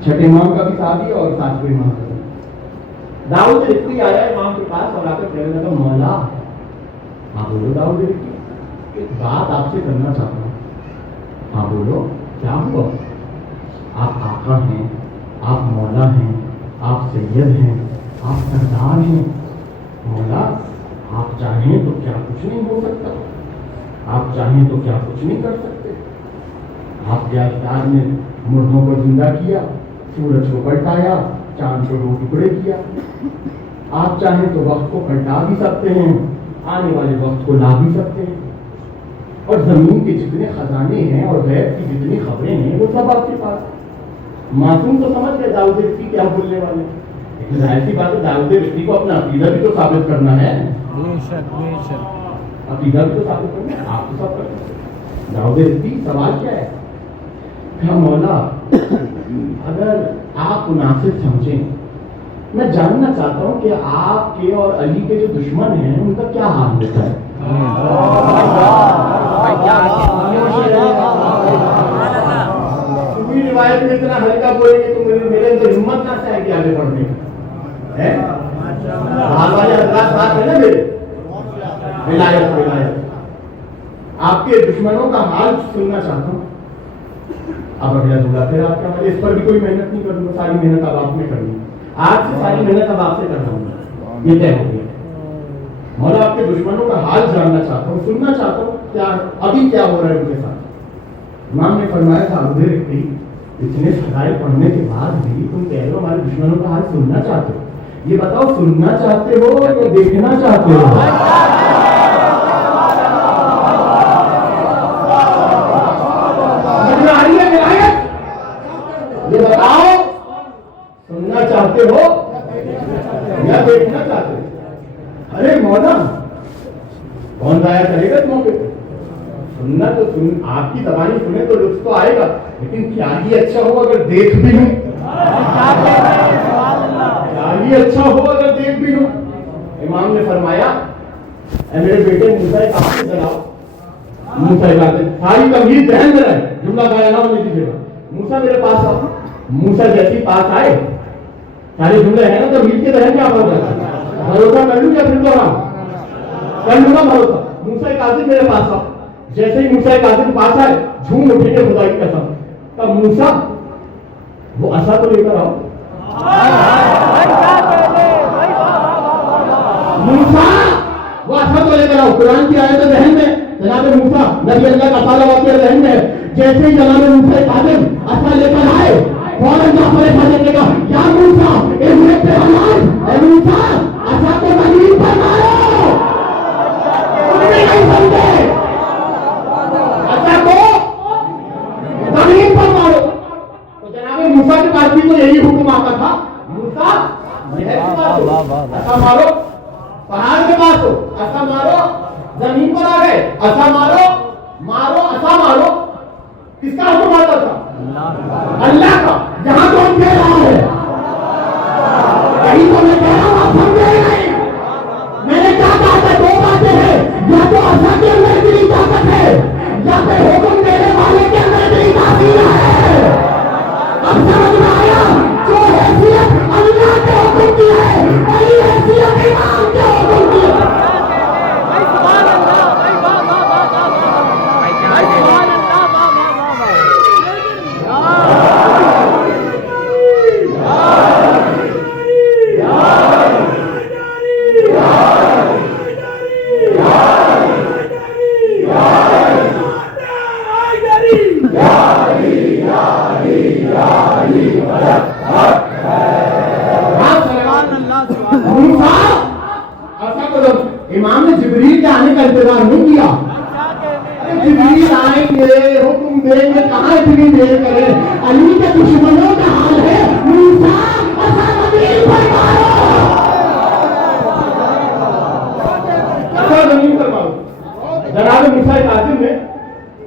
छठे इमाम का भी साथी और सातवें इमाम का भी। दाऊद रिक्ती आया इमाम के पास और आकर कहने लगा, मौला, आप बोलो दाऊद रिक्ती। ایک بات آپ سے کرنا چاہتا ہوں. ہاں بولو, کیا ہوا؟ آپ آقا ہیں, آپ مولا ہیں, آپ سید ہیں, آپ سردار ہیں. مولا آپ چاہیں تو کیا کچھ نہیں ہو سکتا, آپ چاہیں تو کیا کچھ نہیں کر سکتے. آپ کے اختیار نے مردوں کو زندہ کیا, سورج کو پلٹایا, چاند کو 2 ٹکڑے کیا. آپ چاہیں تو وقت کو پلٹا بھی سکتے ہیں, آنے والے وقت کو لا بھی سکتے ہیں. اور زمین کے جتنے خزانے ہیں اور غیب کی جتنی خبریں ہیں وہ سب آپ کے پاس. معصوم تو سمجھ گئے داؤد رشتی کیا بولنے والے, لیکن ظاہر سی بات ہے داؤد رشتی کو اپنا عقیدہ بھی تو ثابت کرنا ہے. بے شک بے شک. عقیدہ بھی تو ثابت کرنا ہے, آپ تو سب کر سکتے ہیں. داؤد رشتی سوال کیا ہے؟ کیا مولا اگر آپ مناسب سمجھیں, میں جاننا چاہتا ہوں کہ آپ کے اور علی کے جو دشمن ہیں ان کا کیا حال ہوتا ہے. تمہیں روایت میں اتنا ہلکا بولیں گے تو میرے اندر ہمت نہ چاہے کہ آگے بڑھنے کا. حال والے حضرات بات ہے نا میرے ولایت. آپ کے دشمنوں کا حال سننا چاہتا ہوں. اب اگلا جملہ پھر آپ کا, اس پر بھی کوئی محنت نہیں کروں گا, ساری محنت اب آپ نے کرنی ہے. آج سے ساری محنت اب آپ سے کرنا ہوں, یہ طے ہو گیا. مولا آپ کے دشمنوں کا حال جاننا چاہتا ہوں, سننا چاہتا ہوں کیا ابھی کیا ہو رہا ہے ان کے ساتھ. امام نے فرمایا تھا ادھر رکھتی اتنے فضائل پڑھنے کے بعد بھی تم کہہ رہے ہو ہمارے دشمنوں کا حال سننا چاہتے ہو. یہ بتاؤ سننا چاہتے ہو یا دیکھنا چاہتے ہو؟ یہ بتاؤ سننا چاہتے ہو یا دیکھنا چاہتے ہو؟ ارے مولا کون ضائع کرے گا موقع پہ؟ سننا تو آپ کی زبانی سنے تو لطف تو آئے گا, لیکن کیا ہی اچھا ہو اگر دیکھ بھی لوں. کیا ہی اچھا ہو اگر دیکھ بھی لوں. امام نے فرمایا اے میرے بیٹے موسیٰ کہاں سے چلاؤ. موسیٰ باتیں ساری تمہید ذہن میں رہے, جملہ گایا نہ ہونے دیجیے گا. موسیٰ میرے پاس آؤ. موسیٰ جیسی پاس آئے, سارے جملے ہیں نا تمہید کے ذہن میں آپ ہو جاتا ہے. بھروسہ کر لوں یا پھر تو کر لوں گا بھروسہ. موسیٰ کاظم میرے پاس آؤ. جیسے ہی موسیٰ کاظم پاس آئے جھوم اٹھیں گے خدا کی قسم. تب موسیٰ وہ عصا تو لے کر آؤ. موسیٰ وہ عصا تو لے کر آؤ. قرآن کی آیت ذہن میں جناب موسیٰ نبی اللہ کا سارا واقعہ ذہن میں ہے. جیسے ہی جناب موسیٰ کاظم عصا لے کر آئے فوراً جعفر صادق نے کہا یا موسیٰ اے میرے حالات, اے موسیٰ عصا کو زمین پر مارو. انہوں نے نہیں سمجھے, عصا کو زمین پر مارو. تو جناب موسیٰ کے پاس بھی تو یہی حکم آتا تھا, موسیٰ عصا مارو. پہاڑ کے پاس ہو عصا مارو, زمین پر آ گئے عصا مارو. مارو عصا مارو. کس کا حکم آتا تھا؟ اللہ کا. جہاں تو ہم کہہ رہا ہے کہیں تو میں کہہ رہا ہوں آپ سمجھے نہیں. میں نے کیا کہا تھا, 2 باتیں ہیں, یا تو عصا کے اندر اتنی طاقت ہے یا پھر حکم دینے والے کے اندر اتنی تاثیر ہے. اب سمجھ میں آیا, جو حیثیت اللہ کے حکم کی ہے وہی حیثیت امام کے حکم کی ہے. امام نے جبریل کے آنے کا انتظار نہیں کیا. جبریل آئیں گے حکم دیں گے, کہاں اتنی دیر کریں. علی کے دشمنوں کا حال ہے موسیٰ عصا زمین پر مارو. عصا زمین پر مارو. جناب موسیٰ کاظم نے,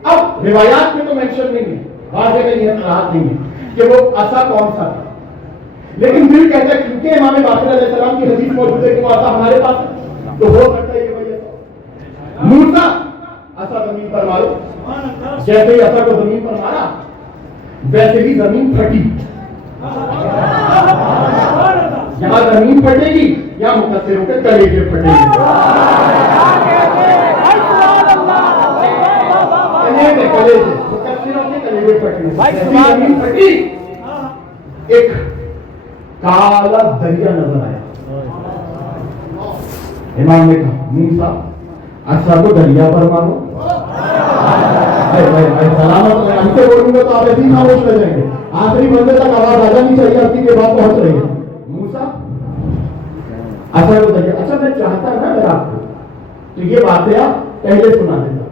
اب روایات میں تو مینشن نہیں ہے, بعض جگہ یہ اطلاعات نہیں ہے کہ وہ عصا کون سا تھا, لیکن دل کہتا ہے کیونکہ امام باقر علیہ السلام کی حدیث موجود ہے کہ وہ عصا ہمارے پاس ہے, تو ہو سکتا ہے کہ وہی موسیٰ عصا زمین پر مارو. جیسے ہی عصا کو زمین پر مارا ویسے ہی زمین پھٹی. یہاں زمین پھٹے گی یا مقصروں کے کلیجے پھٹے گی. कलेजे, मुकद्दरों के कलेजे फटने, जैसी जमीन फटी, एक काला दरिया नजर आया। इमाम ने कहा, मूसा अच्छा को दरिया पर मारो। भाई सलामत मैं हमसे बोलूंगा तो आप ऐसे ही खामोश रह जाएंगे, आखिरी बंदे तक आवाज आ जानी चाहिए, आपकी के बाद पहुंच रही है। मूसा अच्छा को दरिया, अच्छा मैं चाहता ना अगर आपको तो ये बातें आप पहले सुना देता,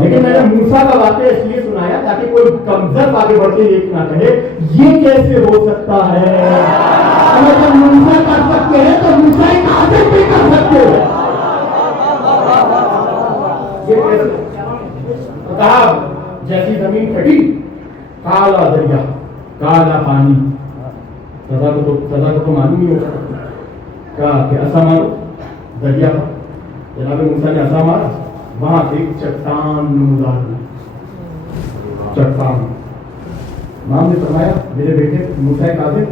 लेकिन मैंने मूसा का वाक़या इसलिए सुनाया ताकि कोई कमजोर आगे बढ़ के ये ना कहे ये कैसे हो सकता है। अगर जब मूसा कर सकते हैं तो मूसा एक आदम भी कर सकते हैं। ये कैसे? तो कहा जैसी जमीन फटी, काला दरिया, काला पानी, सजा को तो मालूम ही होगा। कहा कि ऐसा मारो दरिया पर, जनाब मूसा ने ऐसा मारा, वहां एक चट्टान नमूदार चट्टान। इमाम ने फरमाया मेरे बेटे मूसा काज़िम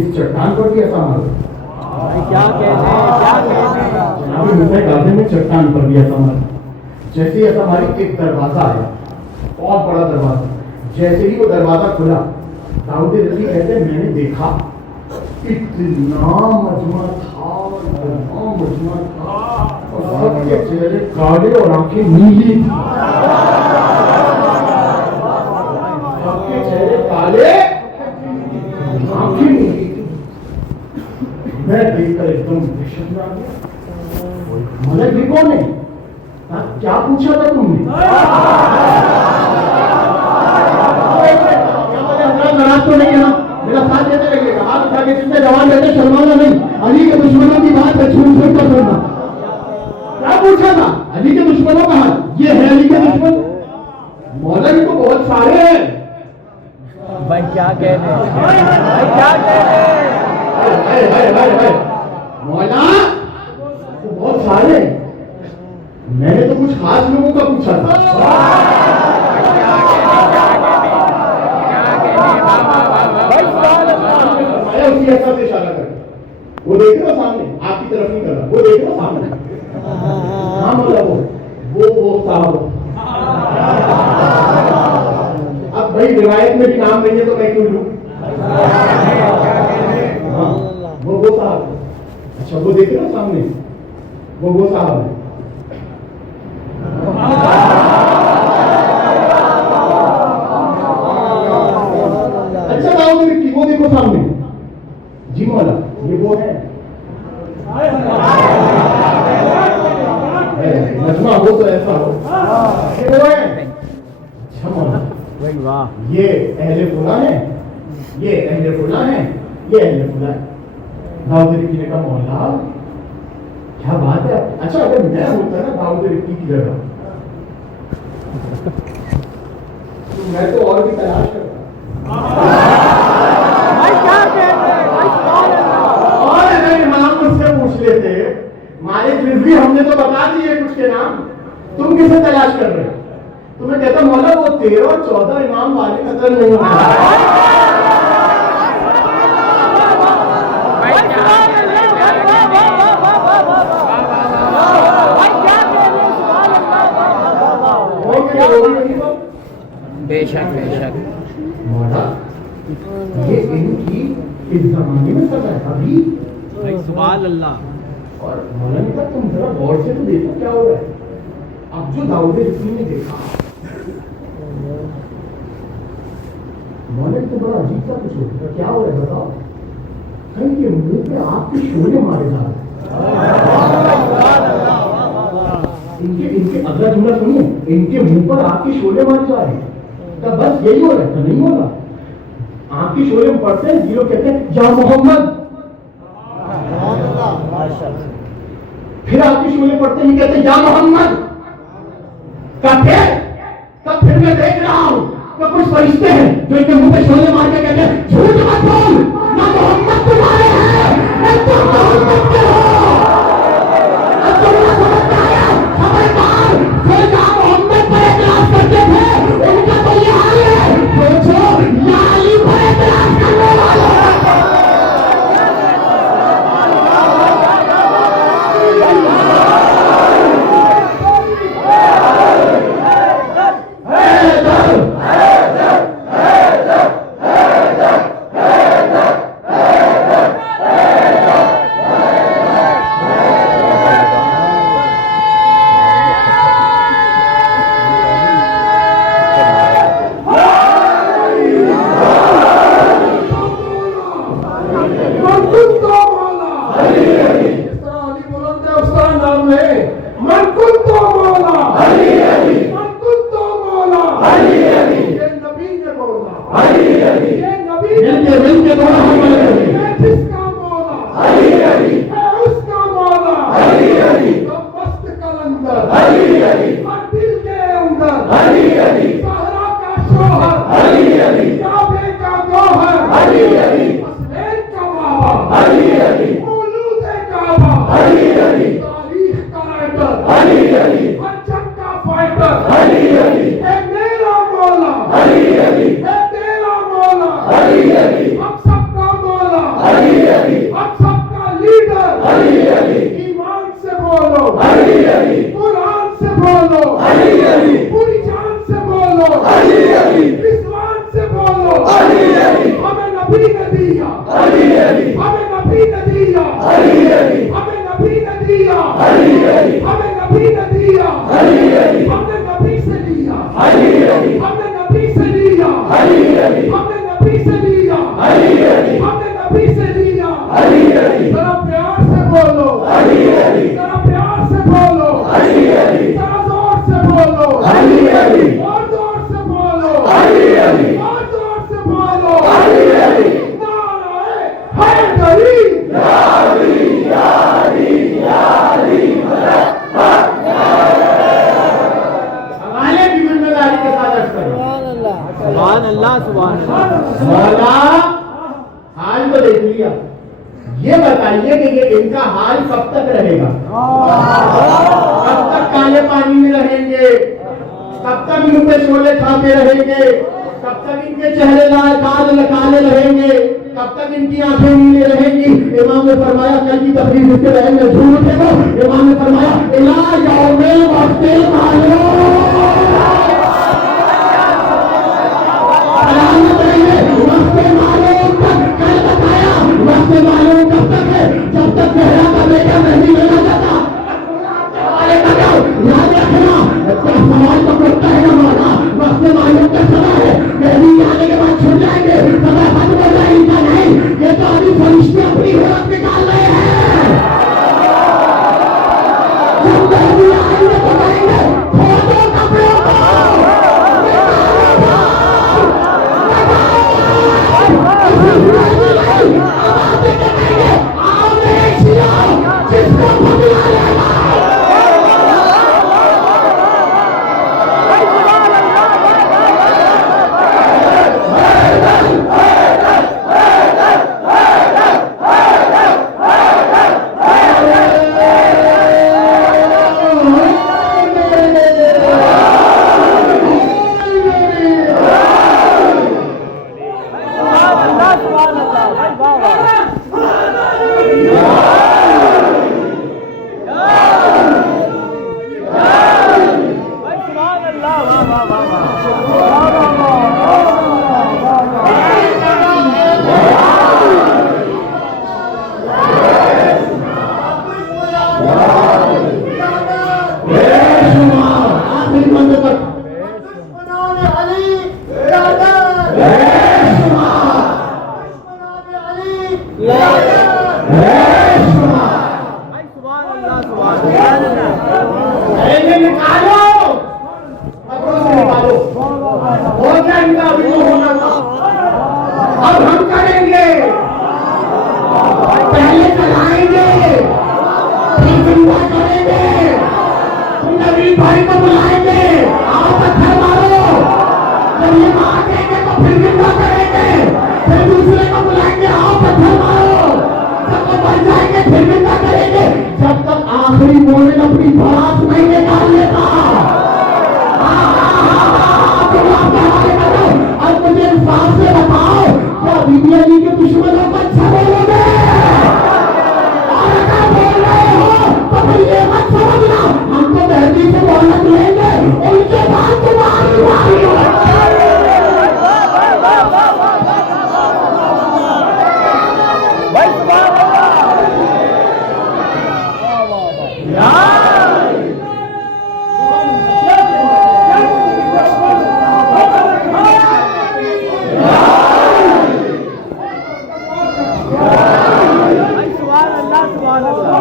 इस चट्टान पर भी ऐसा मारो। क्या कहते हैं जनाब मूसा काज़िम ने चट्टान पर भी ऐसा मारा। जैसे ही ऐसा मारी एक दरवाजा आया, बहुत बड़ा दरवाजा। जैसे ही वो दरवाजा खुला, दाऊद रज़ी कहते हैं मैंने देखा इतना मजमा था, और सबके चेहरे काले और आंखें नीली थी। सबके चेहरे काले, आंखें नीली थी। मैं देखकर एकदम दहशत में आ गया। मलक भी कौन है? क्या पूछा था तुमने? नाराज तो नहीं है ना? मेरा साथ देते रहिएगा, हाथ उठा के जितने जवान देते शर्माना नहीं। अली के दुश्मनों की बात है, छूट छूट कर सुनना। क्या पूछा था? अली के दुश्मनों का हाल, ये है अली के दुश्मन? मौलवी तो बहुत सारे हैं भाई, क्या कहते हैं भाई, क्या कहते हैं मौला तो बहुत सारे हैं। मैंने तो कुछ खास लोगों का पूछा था। उसकी ऐसा से इशारा कर, वो देख रहे हो सामने, आपकी तरफ नहीं कर रहा, वो देख रहे हो सामने। हाँ मौला वो साहब। अब भाई रिवायत में भी नाम नहीं है तो मैं क्यों लूं? हाँ, वो साहब। अच्छा वो देख रहे हो सामने, वो साहब है। अच्छा दाऊद मिट्टी वो देखो सामने, जी मौला ये वो है। मजमा हो तो ऐसा हो, ये वो है। अच्छा मौला वाह, ये अहले फुला है, ये अहले फुला है, ये अहले फुला है। दाऊद मिट्टी ने कहा मौला क्या बात है। अच्छा अगर मैं होता ना दाऊद मिट्टी की जगह तो मैं तो और भी तलाश करता। और अगर इमाम मुझसे पूछ लेते मालिक रिजवी हमने तो बता दिए कुछ के नाम, तुम किसे तलाश कर रहे हो? तो मैं कहता मौला वो 13 और 14 इमाम वाले नजर नहीं होना। बेशक बेशक मौला ये इनकी इस जमाने में सब है अभी। सुभान अल्लाह। और मौला ने कहा तुम जरा गौर से तो देखो क्या हो रहा है। अब जो दाऊद रसूल ने देखा, मौला तो बड़ा अजीब सा कुछ होता है। क्या हो रहा है बताओ? कहीं के मुंह पे आग के शोले मारे जा रहे हैं। इनके अगला जुमला सुनिए, इनके मुंह पर आग के शोले मारे जा रहे हैं। तो बस यही हो रहा है? तो नहीं हो रहा। आग के शोले में पढ़ते हैं, ये लोग कहते हैं या मोहम्मद, फिर आग के शोले पढ़ते हैं, ये कहते हैं या मोहम्मद। तब फिर मैं देख रहा हूं तो कुछ फरिश्ते हैं जो इनके मुंह पे शोले मार के कहते हैं झूठ मत बोल, ना मोहम्मद तुम्हारे हैं ना तुम मोहम्मद के हो। अब तुमने समझ में आया? हमारे बाहर जो जहां मोहम्मद पर एतराज करते थे उनका तो ये हाल है। सोचो या अली पर एतराज करने वाले नाम है मन कुंतो मौला अली अली, मन कुंतो मौला अली अली, ये नबी ने बोला अली अली, ये नबी ने बोला मैं जिसका मौला अली अली, मैं उसका मौला अली अली, तो मस्त कलंदर अली अली, हर दिल के अंदर अली अली, सहरा का शोहर अली अली, काबे का गौहर अली अली, हसनैन का बाबा अली अली, मौलूद काबा अली अली, तारीख का राइटर अली अली, हजम का फाइटर अली अली, है मेरा मौला अली अली, है तेरा मौला अली अली, हम सबका मौला अली अली, हम सबका लीडर अली अली, ईमान से बोलो अली अली, कुरान से बोलो अली अली, पूरी जान से बोलो अली अली, विश्वास से बोलो अली अली, हमें नबी ने दिया अली अली, हमें नबी ने दिया अली अली, हमें नबी ने दिया अली अली, हमें नबी ने दिया अली अली, हमने नबी से लिया अली अली, हमने नबी से लिया अली अली, हमने नबी से लिया अली अली, हमने नबी से लिया अली अली, जरा प्यार से बोलो अली अली, जरा प्यार से बोलो अली अली, जरा जोर से बोलो अली अली, और जोर से बोलो अली अली, और जोर से बोलो अली अली, नारे हैदरी या अली या अली या अली, हमारे भी जिम्मेदारी के साथ अर्ज करो सुभान अल्लाह सुभान अल्लाह। मौला हाल तो देख लिया, ये बताइए कि ये इनका हाल कब तक रहेगा, कब तक काले पानी में रहेंगे, कब तक मुंह पे शोले खाते रहेंगे, कब तक इनके चेहरे काले काले रहेंगे, कब तक इनकी आंखें नीले रहेंगी। इमाम ने फरमाया कल की तकरीर इसके बहन में झूठ है वो, इमाम ने फरमाया इला यौमिल वक्तिल मालूम, मालूम कब तक है, जब तक गहरा का बेटा नहीं लेना जाता। याद रखना सवाल तो करता है ना मौला, वक्त मालूम का सवाल है, मेहदी आने के बाद छूट जाएंगे, सदा खत्म हो जाएगी नहीं, ये तो अभी फरिश्ते अपनी हिम्मत निकाल रहे हैं। जब मेहदी आएंगे तो कहेंगे खोदो कपड़ों को, जिसको बदला लेगा अब हम करेंगे, पहले चलाएंगे, फिर जिंदा करेंगे, नबी भाई को बुलाएंगे, आओ पत्थर मारो, जब ये मार देंगे तो फिर जिंदा करेंगे, फिर दूसरे को बुलाएंगे, आओ पत्थर मारो, जब वो बन जाएंगे फिर जिंदा करेंगे, जब तक आखिरी मोमिन अपनी बात नहीं निकाल लेता। अब मुझे इंसाफ से बताओ, क्या बीबी अली के दुश्मनों को अच्छा बोलोगे? और अगर बोल रहे हो तो फिर ये मत समझना हम तो मेहदी से मोहलत लेंगे, उनके बाद तुम्हारी बारी सुभान अल्लाह सुभान अल्लाह।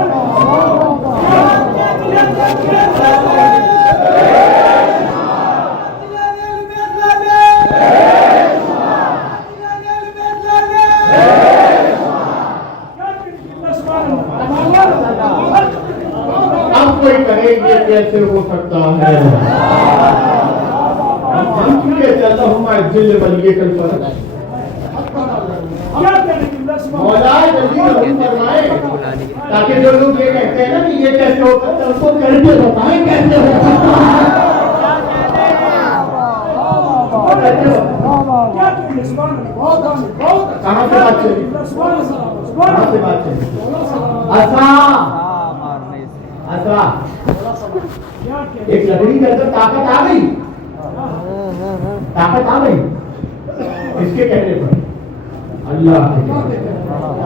कोई कहे ये कैसे हो सकता है? हम चुके अल्लाहुम्मा अज्जिल वलियकल फरज। मौला जल्दी रहम फरमाए, ताकि जो लोग ये कहते हैं ना कि ये कैसे हो सकता है, उसको करके बताएं कैसे हो सकता है। कहाँ से बात चली? कहाँ से बात चली? असरा एक लकड़ी के अंदर ताकत आ गई, ताकत आ गई। इसके कहने पर अल्लाह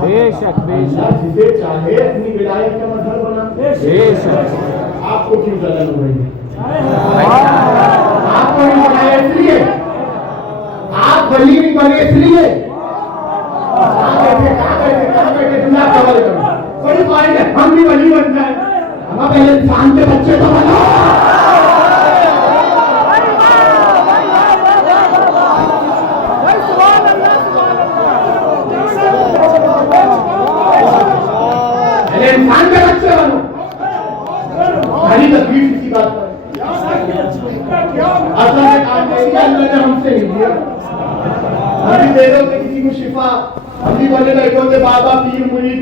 बेशक अल्लाह जिसे चाहे अपनी विलायत का मजहर बना। बेशक आपको क्यों जलन हो रही है? आपको नहीं बनाया इसलिए, आप वली नहीं बने इसलिए। कहाँ बैठे दुनिया कवल करो, बड़ी पॉइंट है, हम भी वली बन जाए। हम पहले इंसान के बच्चे तो बनो। इंसान के बच्चे बनो। खाली तकलीफ किसी बात पर असल में काम करेंगे, अल्लाह ने हमसे नहीं दिया। हम भी दे दो किसी को शिफा, हम भी बोले बैठे होते बाबा पीर मुरीद,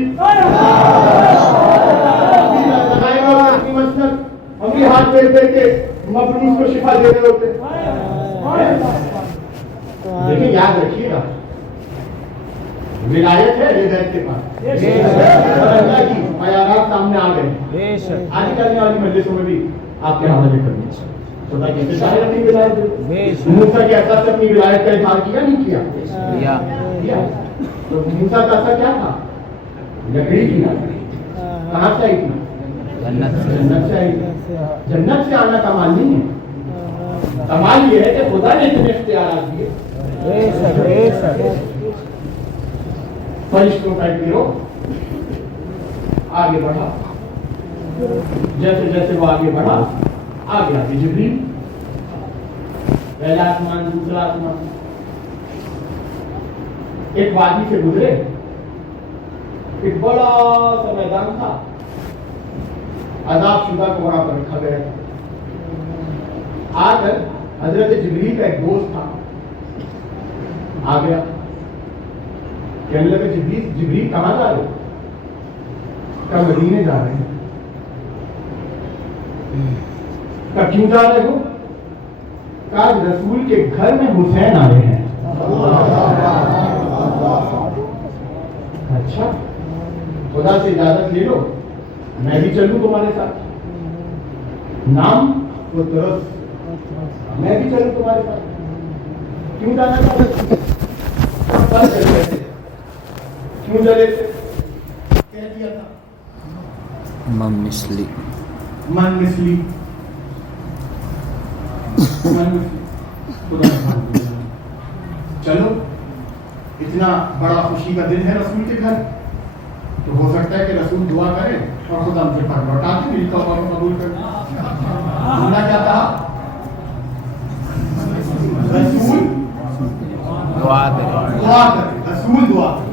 हम भी हाथ पैर दे के मफलूस को शिफा दे रहे होते। लेकिन याद रखिएगा, विलायत है हिदायत के पास। और अल्लाह की आयात सामने आ गए। आगे चलने वाली मजलिसों में भी आपके हवाले करनी चाहिए। खुदा कैसे चाहे अपनी विलायत, मूसा के असर से अपनी विलायत का इजहार किया नहीं किया? तो मूसा का असर क्या था? लकड़ी की ना, कहाँ से आई थी? जन्नत से आई। जन्नत से आना कमाल नहीं है, कमाल ये है कि खुदा ने इतने इख्तियार दिए। फरिश्तों का एक गिरोह आगे बढ़ा, जैसे जैसे वो आगे बढ़ा, आगे आगे जिब्रील, पहला आसमान दूसरा आसमान, एक वादी से गुजरे, एक बड़ा सा मैदान था, अज़ाब शुदा को वहां पर रखा गया था। आकर हजरत जिब्रील का एक दोस्त था, आ गया, कहने लगा जिब्रील कहाँ जा रहे हो? क्या मदीने जा रहे हैं? क्या क्यों जा रहे हो? कहा रसूल के घर में हुसैन आ रहे हैं। अच्छा, खुदा से इजाजत ले लो, मैं भी चलूं तुम्हारे साथ। नाम वो तरस, मैं भी चलूं तुम्हारे साथ। क्यों जाना चाहते? क्यों जले थे? कह दिया था मन मिसली। चलो, इतना बड़ा खुशी का दिन है रसूल के घर, तो हो सकता है कि रसूल दुआ करे और खुदा हमसे पर लौटा के मेरी तौबा को कबूल कर। हमने क्या कहा? रसूल दुआ करे, रसूल दुआ करे।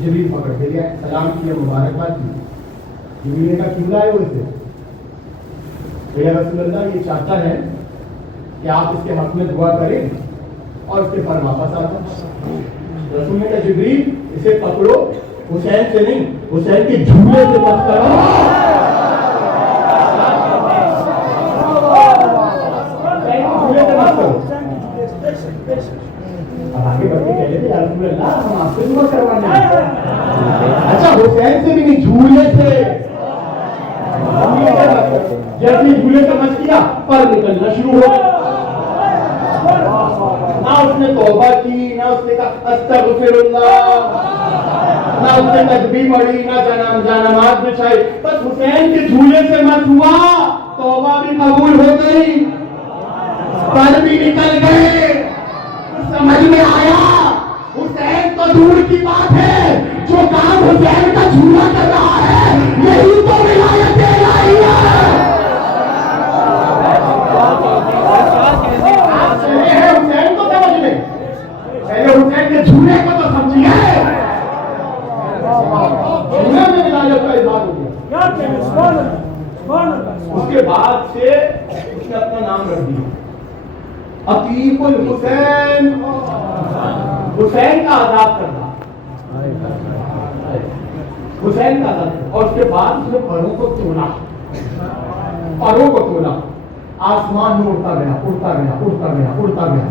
जिब्रील पकड़ के लिया, सलाम किया, मुबारकबाद की। जिब्रील ने कहा क्यों लाए हो इसे? या रसूल अल्लाह, ये चाहता है कि आप इसके हक में दुआ करें और इसके पर वापस आ जाओ। रसूल ने कहा जिब्रील, इसे पकड़ो, हुसैन से नहीं, हुसैन के झूले से मत करो। झूले से मत करो। अब आगे बढ़ के कह रहे थे या रसूल अल्लाह, हम आपसे दुआ करवाना है। अच्छा, हुसैन से भी नहीं, झूले से। जैसे झूले से मच किया, पर निकलना शुरू हो गया। ना उसने तौबा की, ना उसने कहा अस्तगफिरुल्लाह, ना उसने तस्बीह पढ़ी, ना जानमाज बिछाई, बस हुसैन के झूले से मत हुआ, तौबा भी कबूल हो गई, पर भी निकल गए। समझ में आया, हुसैन तो दूर की बात है, जो काम हुसैन का झूला कर रहा है, यही तो विलायत इलाही है। आप चले हैं हुसैन को समझने, पहले हुसैन के झूले को तो समझिए। झूले में विलायत विलायत का इजहार हो गया। उसके बाद से उसने अपना नाम रख दिया अतीकुल हुसैन, हुसैन का आजाद करना, हुसैन का आजाद। और उसके बाद उसने परों को तोड़ा, परों को तोड़ा, आसमान में उड़ता गया, उड़ता गया, उड़ता गया, उड़ता गया,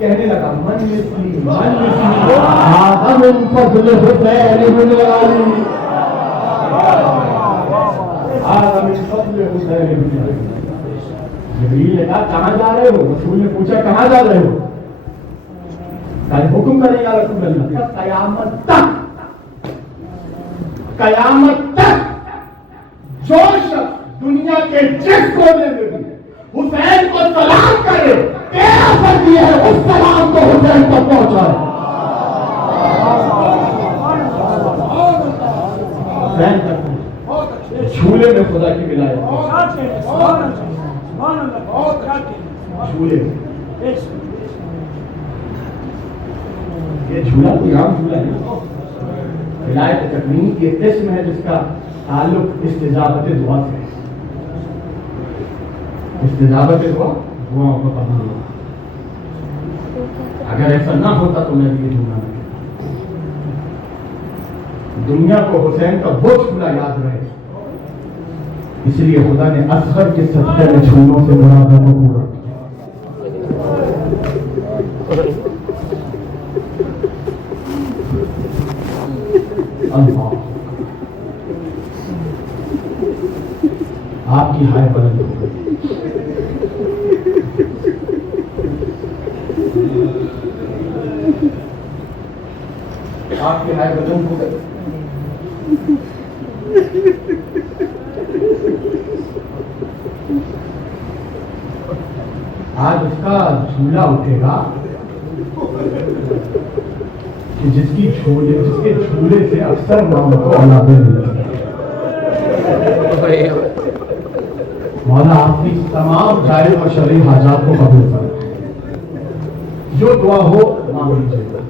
कहने लगा मन मिस्ली, मन मिस्ली, आदम मिन फज़्ल हुसैन इब्न अली, आदम मिन फज़्ल हुसैन इब्न अली। जिब्रील ने कहा कहाँ जा रहे हो? रसूल ने पूछा कहाँ जा रहे हो? कहा हुक्म करें या रसूल अल्लाह। कयामत तक, कयामत तक जो शख्स दुनिया के जिस कोने में भी हुसैन को सलाम करे, तेरा फर्ज यह है उस सलाम को हुसैन तक पहुंचाए। हुसैन तक झूले में खुदा की विलायत, झूले। ये झूला कोई आम झूला है, विलायत तकनीक ये किस्म है जिसका ताल्लुक इस्तिजाबत दुआ से। इस्तिजाबत दुआ दुआओं को कबूल हो। अगर ऐसा ना होता तो मैं ये झूला नहीं। दुनिया को हुसैन का वो झूला याद रहे, इसलिए खुदा ने असगर के सदक़े में झूलों से मुरादों को पूरा अल्लाह। आपकी हाय बुलंद हो गई। आपकी हाय बुलंद हो गई। आज उसका झूला उठेगा कि जिसके झूले से अक्सर मौला को औलादे मिलती है। मौला आपकी तमाम जायज़ और शरई हाजात को कबूल करे, जो दुआ हो मांग लीजिएगा।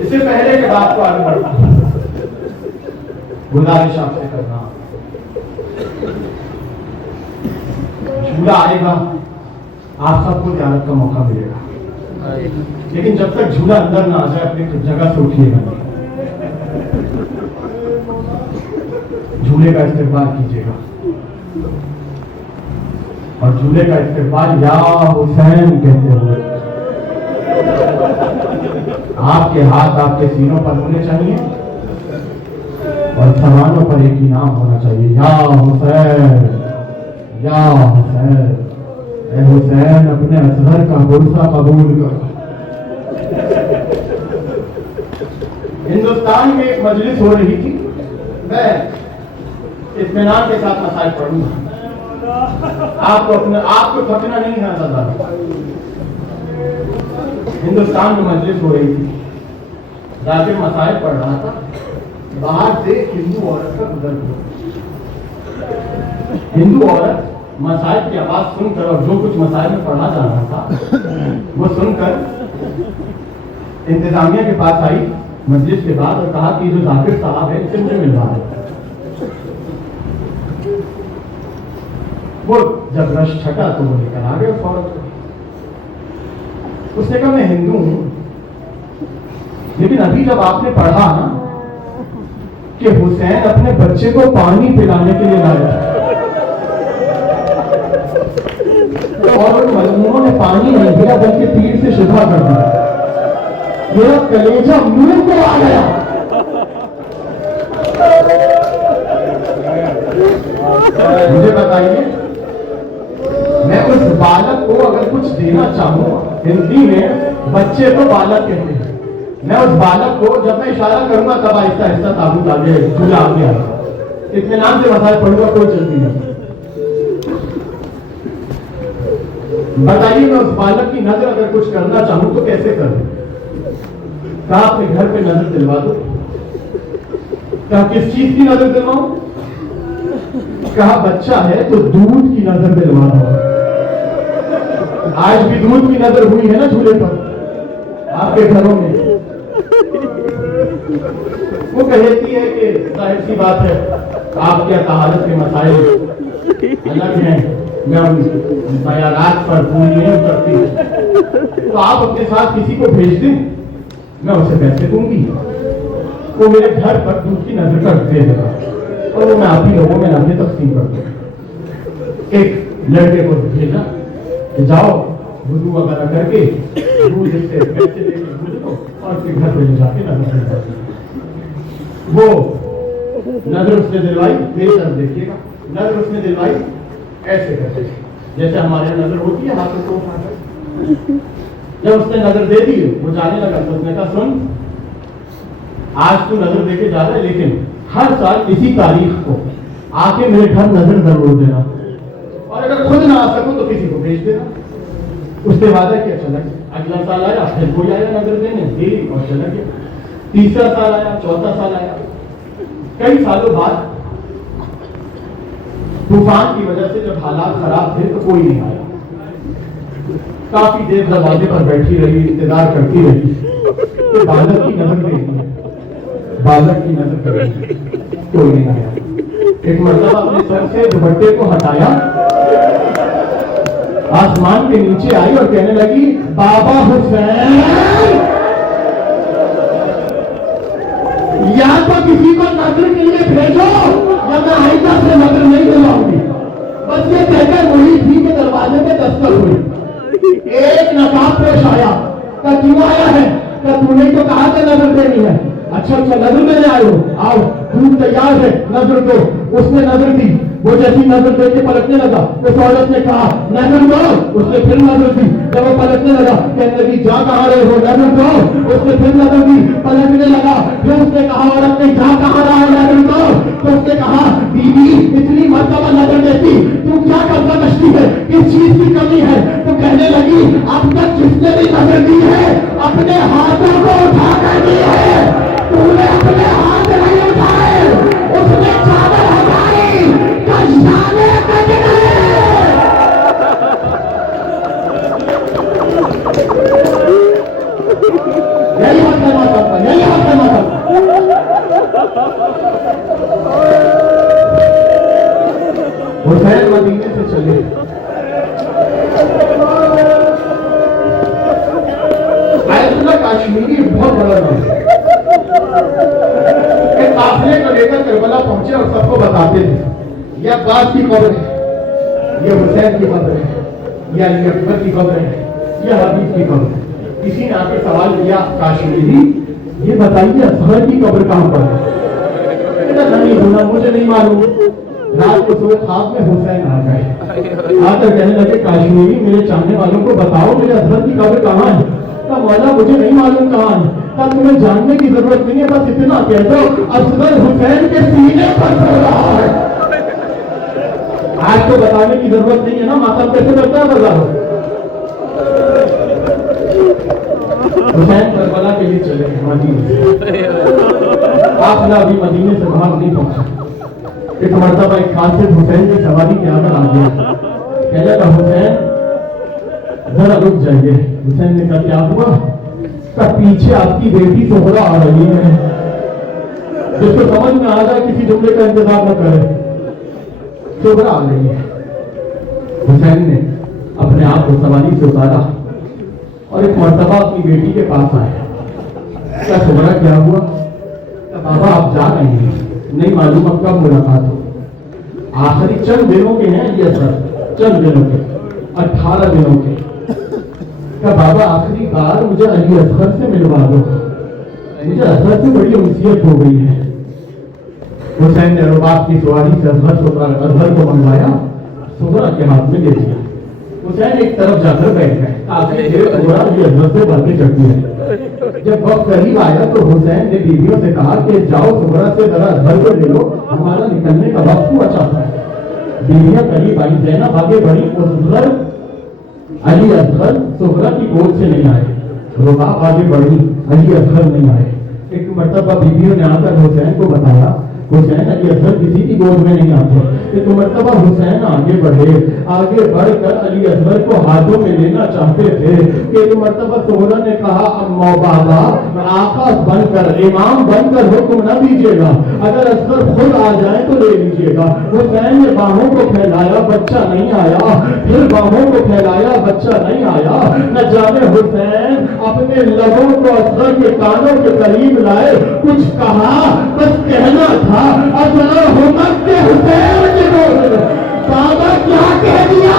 इससे पहले के बात को आगे बढ़ना, गुजारिश आपसे करना, झूला आएगा, आप सबको ज़ियारत का मौका मिलेगा, लेकिन जब तक झूला अंदर ना आ जाए अपनी जगह से उठिएगा नहीं। झूले का इस्तेमाल कीजिएगा और झूले का इस्तेमाल या हुसैन कहते हुए आपके हाथ आपके सीनों पर होने चाहिए और जबानों पर एक ही नाम होना चाहिए, या हुसैन, या हुसैन। ए हुसैन अपने असगर का गुस्सा कबूल कर। हिंदुस्तान में एक मजलिस हो रही थी, मैं इत्मीनान के साथ मसाइल पढ़ूंगा, आपको थकना नहीं है ज़्यादा। हिंदुस्तान में मजलिस हो रही थी, जाके मसाइल पढ़ रहा था, बाहर से हिंदू औरत का गुजर हुआ। हिंदू औरत मसाइल की आवाज सुनकर और जो कुछ मसाइल में पढ़ा जा रहा था वो सुनकर इंतजामिया के पास आई मस्जिद के बाद और कहा कि जो जाकिर साहब है इससे मुझे मिलवा है। वो जब रश छटा तो वो लेकर आ गए उस औरत को। उसने कहा मैं हिंदू हूं, लेकिन अभी जब आपने पढ़ा ना कि हुसैन अपने बच्चे को पानी पिलाने के लिए लाया और उन मजलूमों ने पानी नहीं दिया बल्कि तीर से शिफा कर दिया, मेरा कलेजा मुंह को आ गया। मुझे बताइए, मैं उस बालक को अगर कुछ देना चाहूं, हिंदी में बच्चे को बालक कहते हैं, मैं उस बालक को जब मैं इशारा करूंगा तब आहिस्ता आहिस्ता ताबूत आगे झूला आगे आएगा। इत्मीनान से मसाइल पढ़ूंगा, कोई जल्दी नहीं। बताइए मैं उस बालक की नजर अगर कुछ करना चाहूं तो कैसे करूं? कहा अपने घर पे नजर दिलवा दो। कहा किस चीज की नजर दिलवाऊं? कहा बच्चा है तो दूध की नजर दिलवा दो। आज भी दूध की नजर हुई है ना झूले पर आपके घरों में। وہ کہتی ہے کہ ظاہر سی بات ہے آپ کے طہارت کے مسائل الگ ہیں، میں ان بیانات پر پوری نہیں کرتی، تو آپ اپنے ساتھ کسی کو بھیج دیں، میں اسے پیسے دوں گی، وہ میرے گھر پر دودھ کی نظر کر دے گا اور وہ میں آپ ہی لوگوں میں لا کے تقسیم کر دوں۔ ایک لڑکے کو بھیجا کہ جاؤ وضو وغیرہ کر کے دودھ سے پیسے لے کے دودھ دو اور پھر گھر پہ لے جا کے نظر کر دو۔ وہ نظر اس نے دلوائی، میری طرف دیکھیے گا، نظر اس نے دلوائی ایسے کرتے جیسے ہمارے نظر ہوتی ہے ہاتھوں کو اٹھا کر۔ جب اس نے نظر دے دی وہ جانے لگا تو اس نے کہا سن، آج تو نظر دے کے جا رہا ہے لیکن ہر سال اسی تاریخ کو آ کے میرے گھر نظر ضرور دینا، اور اگر خود نہ آ سکو تو کسی کو بھیج دینا۔ اس نے وعدہ کیا، چلا گیا۔ اگلا سال آیا، پھر کوئی آیا نظر دینے، دی اور چلا گیا۔ تیسرا سال آیا، چوتھا سال آیا، کئی سالوں بعد طوفان کی وجہ سے جب حالات خراب تھے تو کوئی نہیں آیا۔ کافی دیر دروازے پر بیٹھی رہی، انتظار کرتی رہی کہ بالغ کی نظر دے گی، بالغ کی نظر کرے گی، کوئی نہیں آیا۔ ایک مرتبہ اپنے سر سے دوپٹے کو ہٹایا، آسمان کے نیچے آئی اور کہنے لگی بابا حسین یا تو کسی کو نظر کے لیے بھیجو یا میں آئندہ سے نظر نہیں دلاؤں گی۔ بس یہ کہہ کر وہی تھی کہ دروازے پہ دستک ہوئی، ایک نقاب پیش آیا، کہ کیوں آیا ہے؟ کہ تو نے تو کہا کہ نظر دینی ہے۔ اچھا نظر دینے آئے ہو، آؤ دودھ تیار ہے، نظر دو۔ اس نے نظر دی، وہ جیسی نظر دے کے پلٹنے لگا، اس عورت نے کہا نظر دو، اس نے پھر نظر دی، جب وہ پلٹنے لگا کہنے لگی جا کہاں رہے ہو، نظر دو، اس نے پھر نظر دی، پلٹنے لگا، پھر اس نے کہا عورت نے جا کہاں رہا ہے، نظر دو، تو اس نے کہا بیوی اتنی مرتبہ نظر دیتی تم کیا کرتا کشتی ہے، کس چیز کی کمی ہے؟ تو کہنے لگی اب تک جس نے بھی نظر دی ہے اپنے ہاتھوں کو اٹھا کر دی ہے، تو نے اپنے ہاتھ نہیں اٹھائے، اس نے چادر ہٹائی، کشانے کٹ گئے۔ یہی بات کرنا چاہتا، یہی بات کرنا چاہتا۔ حسین مدینے سے چلے، آیت اللہ کاشمیری بہت بڑا نام ہے، ایک قافلے کو لے کر کربلا پہنچے اور سب کو بتاتے تھے یہ عباس کی قبر ہے، یہ حسین کی قبر ہے، یہ علی اکبر کی قبر ہے، یہ حبیب کی قبر ہے۔ کسی نے آ کے سوال کیا کاشمیری یہ بتائیے اصغر کی قبر کہاں پر ہے؟ نہیں ہونا مجھے نہیں معلوم۔ رات کو صبح خواب میں حسین آ گئے، آ کر کہنے لگے کاشمیری میرے چاہنے والوں کو بتاؤ میرے اصغر کی قبر کہاں ہے؟ کہا مولا مجھے نہیں معلوم کہاں ہے۔ کہا تمہیں جاننے کی ضرورت نہیں ہے، بس اتنا کہہ دو اصغر حسین کے سینے پر سو رہا ہے۔ آج تو بتانے کی ضرورت نہیں ہے نا، ماتم کیسے کرتا ہے بازار۔ حسین کربلا کے لیے چلے مدینے، قافلہ ابھی مدینے سے باہر نہیں پہنچا۔ ایک مرتبہ ایک قاصد حسین کی سواری کے آگے آ گیا، کہنے لگا حسین ذرا رک جائیے۔ حسین نے کہا کیا ہوا؟ کہ پیچھے آپ کی بیٹی سہرا آ رہی ہے۔ جس کو سمجھ میں آ جائے کسی جملے کا انتظار نہ کرے، سہرا آ رہی ہے۔ حسین نے اپنے آپ کو سواری سے اتارا اور ایک مرتبہ اپنی بیٹی کے پاس آیا، کیا سہرا کیا ہوا؟ بابا آپ جا رہے ہیں، نہیں معلوم اب کب ملاقات ہو، آخری چند دنوں کے ہیں یہ سر، چند دنوں کے 18 دنوں کے۔ کہ بابا آخری بار مجھے علی اصغر سے ملوا دو، مجھے اصغر سے بڑی انسیت ہو گئی ہے۔ حسین نے رباب کی سواری سے اصغر کو منگوایا، سہرا کے ہاتھ میں دے دیا۔ حسین ایک طرف جا کر بیٹھ گئے، آخری دیر سہرا علی اصغر سے باتیں کرتی ہے۔ جب وقت قریب آیا تو حسین نے بیویوں سے کہا کہ جاؤ سہرا سے ذرا اصغر کو لے لو، ہمارا نکلنے کا وقت ہوا چاہتا ہے۔ بیویاں قریب آئی، زینب آگے بڑھی، اصغر علی اصغر سہرا کی گود سے نہیں آئے، رباب آگے بڑھی، علی اصغر نہیں آئے۔ ایک مرتبہ بیویوں نے آ کر حسین کو بتایا، حسین علی اصغر किसी की गोद में नहीं आते। एक मर्तबा हुसैन आगे बढ़ कर अली असगर को हाथों में लेना चाहते थे कि एक मर्तबा सोहरा ने कहा, अम्मा बाबा आका बनकर इमाम बनकर हुक्म न दीजिएगा, अगर असगर खुद आ जाए तो ले लीजिएगा। हुसैन ने बाहों को फैलाया, बच्चा नहीं आया, फिर बाहों को फैलाया, बच्चा नहीं आया। न जाने हुसैन अपने लबों को असगर के कानों के करीब लाए, कुछ कहा, बस कहना था, असगर हुकूमत के हुसैन के दोस्त बाबा क्या कह दिया?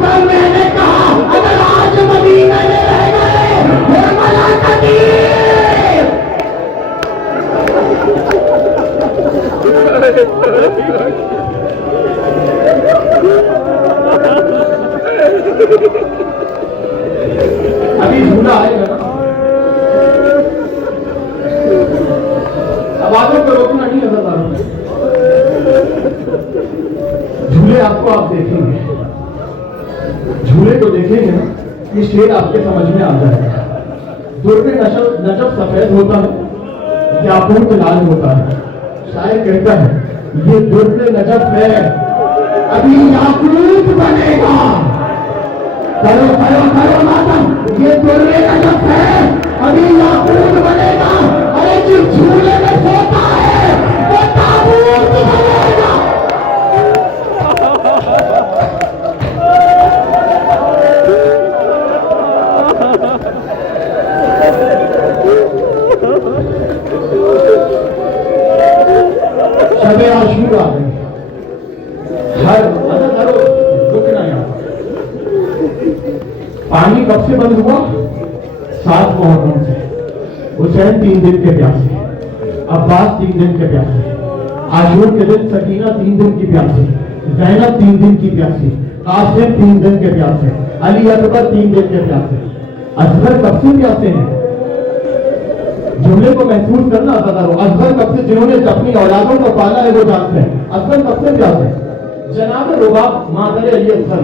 कल मैंने कहा अगर आज मदीना में रह गए हुरमला कदीर। अभी झूला आएगा ना, आवाजों को रोकना नहीं नजर आ रहा। झूले आपको आप देखेंगे, झूले को देखेंगे ना, ये शेर आपके समझ में आ जाएगा। दुर्गे नजब सफेद होता है, याकूत लाल होता है। शायर कहता है ये दुर्गे नजब है, अभी याकूत बनेगा। करो करो करो मातम, ये दुर्गे नजब है, अभी याकूत बनेगा। अरे जिस झूले में सोता है वो ताबूत बनेगा। शबे आशूरा आ गई, हर करो रुकना यहाँ। पानी कब से बंद हुआ? 7 मुहर्रम से। हुसैन 3 दिन के प्यासे, अब्बास 3 दिन के प्यासे, आशूर के दिन सकीना 3 दिन की प्यासी, ज़ैनब 3 दिन की प्यासी, कासिम 3 दिन के प्यासे, अली अकबर 3 दिन के प्यासे। असगर कब से प्यासे हैं? जुमले को महसूस करना आता था। असगर कब से, जिन्होंने अपनी औलादों को पाला है वो जानते हैं। असगर कब से प्यासे? जनाब रुबाब मादर अली असगर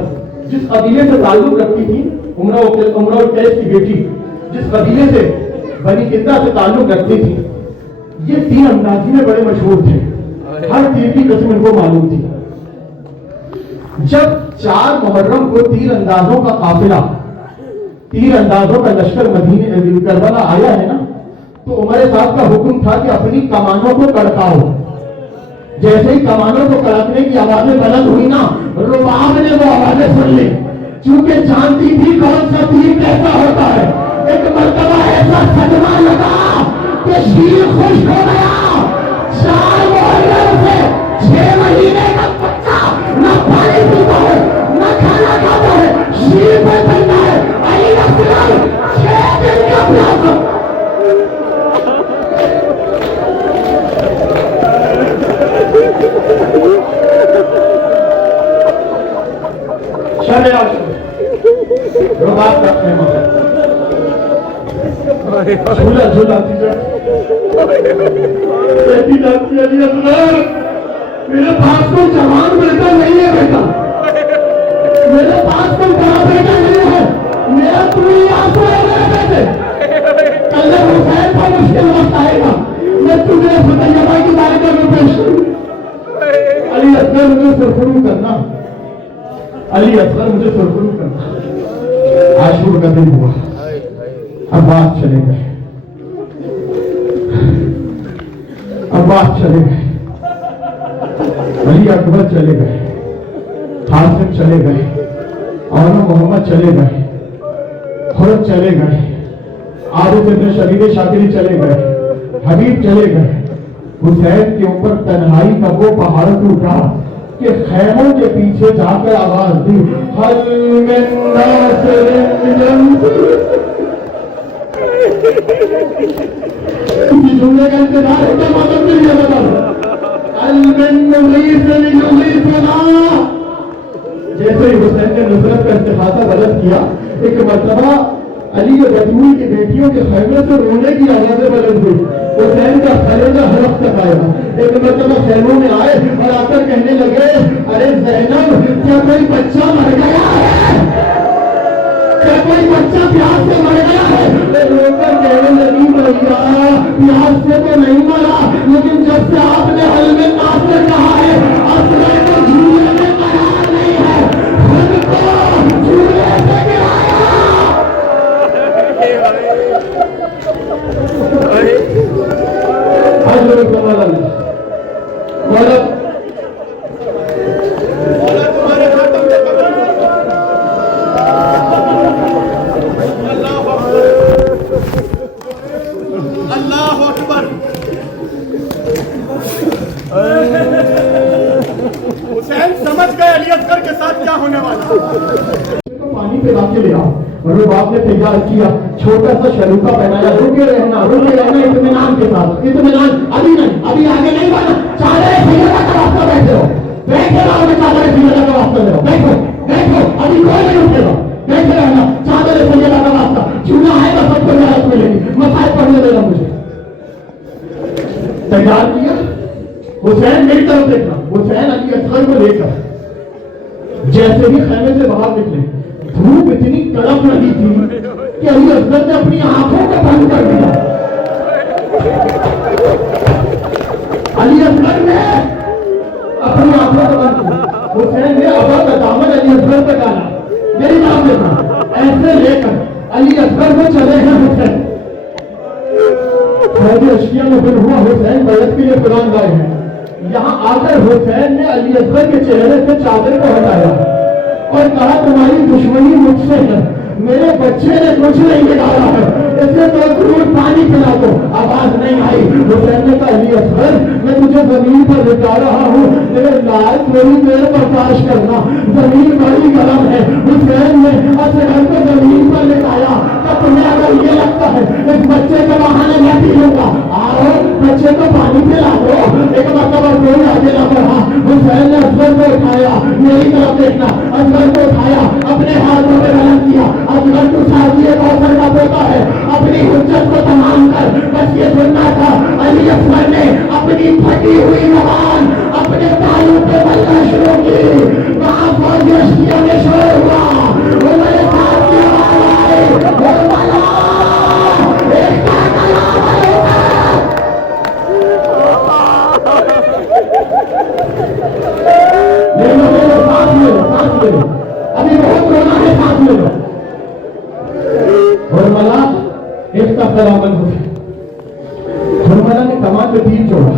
जिस कबीले से ताल्लुक रखती थी, उमरा कैस की बेटी जिस कबीले से बनी किंदा से ताल्लुक रखती थी, ये तीर अंदाजी में बड़े मशहूर थे। हर तीर की किस्म इनको मालूम थी। जब 4 मुहर्रम को तीर अंदाजों का काफिला, तीर अंदाजों का लश्कर मदीने करबला आया है ना, तो उमर साहब का हुक्म था कि अपनी कमानों को कड़काओ। जैसे ही कमानों को कड़कने की आवाजें बुलंद हुई ना, रुबाब ने वो आवाजें सुन ली, क्योंकि जानती थी कौन सा तीर कैसा होता है। एक मर्तबा ऐसा सदमा लगा कि शीर खुश हो गया। 4 मुहर्रम से 6 महीने का बच्चा न पानी पीता है न खाना खाता है, शीर पे चलता है। अली असगर 6 दिन का प्यासा। शबे आशूरा रुबाब का खेमा, झूला झूला कहती जाती है, अली असगर मेरे पास कोई जवान बेटा नहीं है, बेटा मेरे पास कोई बड़ा बेटा नहीं है, मेरा तू ही आंसू है मेरे बेटे। कल हुसैन का मुश्किल वक्त आएगा, मैं तुझे फतैयबा की बारगाह में पेश करूं। अली असगर मुझे सुरखरू करना, अली असगर मुझे सुरखरू करना। आशूर का दिन हुआ, अब्बास चले गए, अब्बास चले गए, अली अकबर चले गए, कासिम चले गए, और मोहम्मद चले गए, खुद चले गए, आरिफ इब्न शरीफ शाकिरी चले गए, हबीब चले गए। हुसैन के ऊपर तन्हाई का वो पहाड़ टूटा कि खैमों के पीछे जाकर आवाज दी, हल मिन नासिरिन। जुमले का इंतजार है, क्या मतलब नहीं है? जैसे ही हुसैन ने नुसरत का इस्तिग़ासा गलत किया, एक मर्तबा अली के बतूल की बेटियों के खैमे से रोने की आवाजें बुलंद हुई। हुसैन का कलेजा हलक तक आया। एक मर्तबा खैमों में आए और आकर कहने लगे, अरे ज़ैनब क्या कोई बच्चा मर गया है? क्या कोई बच्चा प्यास से मर गया है? रोकर कहने लगी, भैया प्यास से तो नहीं मरा, लेकिन जब से आपने हल में नासिर का मौला तुम्हारे खातम से कबूल अल्लाह अकबर। हुसैन समझ गए अली असगर के साथ क्या होने वाला। तो पानी पिला के ले आओ। और वो बाप ने तैयार किया, छोटा सा शरीफा पहनाया, रुके रहना इत्मीनान के साथ, इत्मीनान। अभी नहीं, अभी आगे नहीं बढ़ना, चादर सैयदा का रास्ता बैठे हो, बैठे रहो, चादर सैयदा का रास्ता ले लो, बैठो बैठो, अभी कोई नहीं उठेगा, बैठे रहना, चादर सैयदा का रास्ता। चूना है तो सबको इजाजत मिलेगी, मसाइल पढ़ने देना मुझे। तैयार किया, हुसैन मेरी तरफ देखना, हुसैन अली असगर को लेकर जैसे ही खैमे से बाहर निकले, धूप इतनी कड़क रही थी कि अली असगर ने अपनी आंखों को बंद कर दिया। अली असगर ने अपनी आंखों को बंद किया। हुसैन ने अबा का दामन अली असगर पे डाला, मेरी तरफ देखना, ऐसे लेकर अली असगर को चले हैं हुसैन। अशकिया में फिर हुआ, हुसैन बैत के लिए कुरान लाए हैं। यहाँ आकर हुसैन ने अली असगर के चेहरे से चादर को हटाया और कहा तुम्हारी दुश्मनी मुझसे है, मेरे बच्चे ने कुछ नहीं बिगाड़ा है, इसे तो जरूर पानी पिला दो। आवाज नहीं आई। हुसैन ने कहा अली असगर मैं तुझे जमीन पर लिटा रहा हूँ, मेरे लाल थोड़ी देर बर्दाश्त करना, जमीन बड़ी गर्म है। हुसैन ने असगर को जमीन पर लिटाया। तो तुम्हें अगर ये लगता है इस बच्चे के बहाने मैं पी लूंगा, आओ बच्चे को पानी पिला दो। एक मरतबा कोई आगे ना बढ़ा, हुसैन ने असगर को उठाया, मेरी तरफ देखना, असगर को उठाया, अपने हाथों में रगड़ दिया। असगर तो साजिए कौसर का पोता है, अपनी हुज्जत को तमाम कर बस ये सुनना था। अली असगर ने अपनी फटी हुई जबान अपने तालू पे बलना शुरू की। वहां फौज अशकिया में शोर हुआ, वो मेरे साथ की आवाज आई, वो वाला एक का कलाम है। ले लो सांस ले लो, सांस ले लो, अभी बहुत रोना है, सांस ले लो। हुरमला एक का सलामत हो। हुरमला ने कमान में तीर जोड़ा,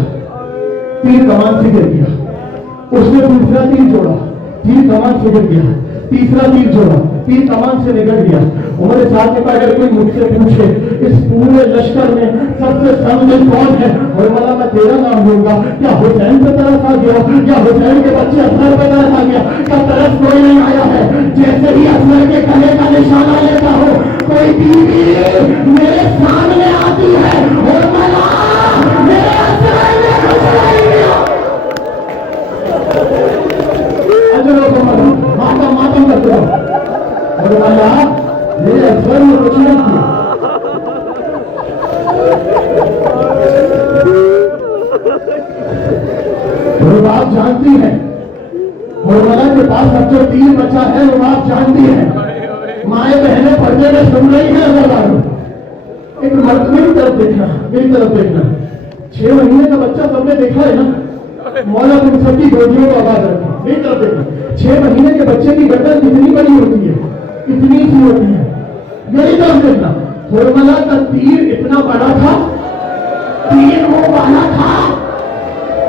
तीर कमान से गिर गया। उसने दूसरा तीर जोड़ा, तीर कमान से गिर गया। तीसरा तीर जोड़ा, तीर कमान से निकल गया। उमर साहब ने कहा अगर कोई मुझसे पूछे इस पूरे लश्कर में सबसे समझदार कौन है, हुरमला मैं तेरा नाम लूंगा। क्या हुसैन पे तरस आ गया, क्या हुसैन के बच्चे असगर पे तरस आ गया? क्या तरस कोई नहीं आया है? जैसे ही असगर के गले का निशाना लेता हो, कोई बीवी मेरे सामने आती है, हुरमला मेरे असगर ने कुछ नहीं किया। मातम मातम करते हो, हुरमला मेरे असगर ने कुछ नहीं किया। आप जानती हैं हुरमला के पास अब जो तीर बचा है वो आप जानती हैं। माए बहनें पर्दे में सुन रही हैं। एक मर्द मेरी तरफ देखना, मेरी तरफ देखना। 6 महीने का बच्चा सबने देखा है ना, मौला तुम सबकी गोदियों को आवाज रखे, मेरी तरफ देखना। 6 महीने के बच्चे की गर्दन कितनी बड़ी होती है, इतनी सी होती है, मेरी तरफ देखना। हुरमला का तीर इतना बड़ा था, तीर वो वाला था,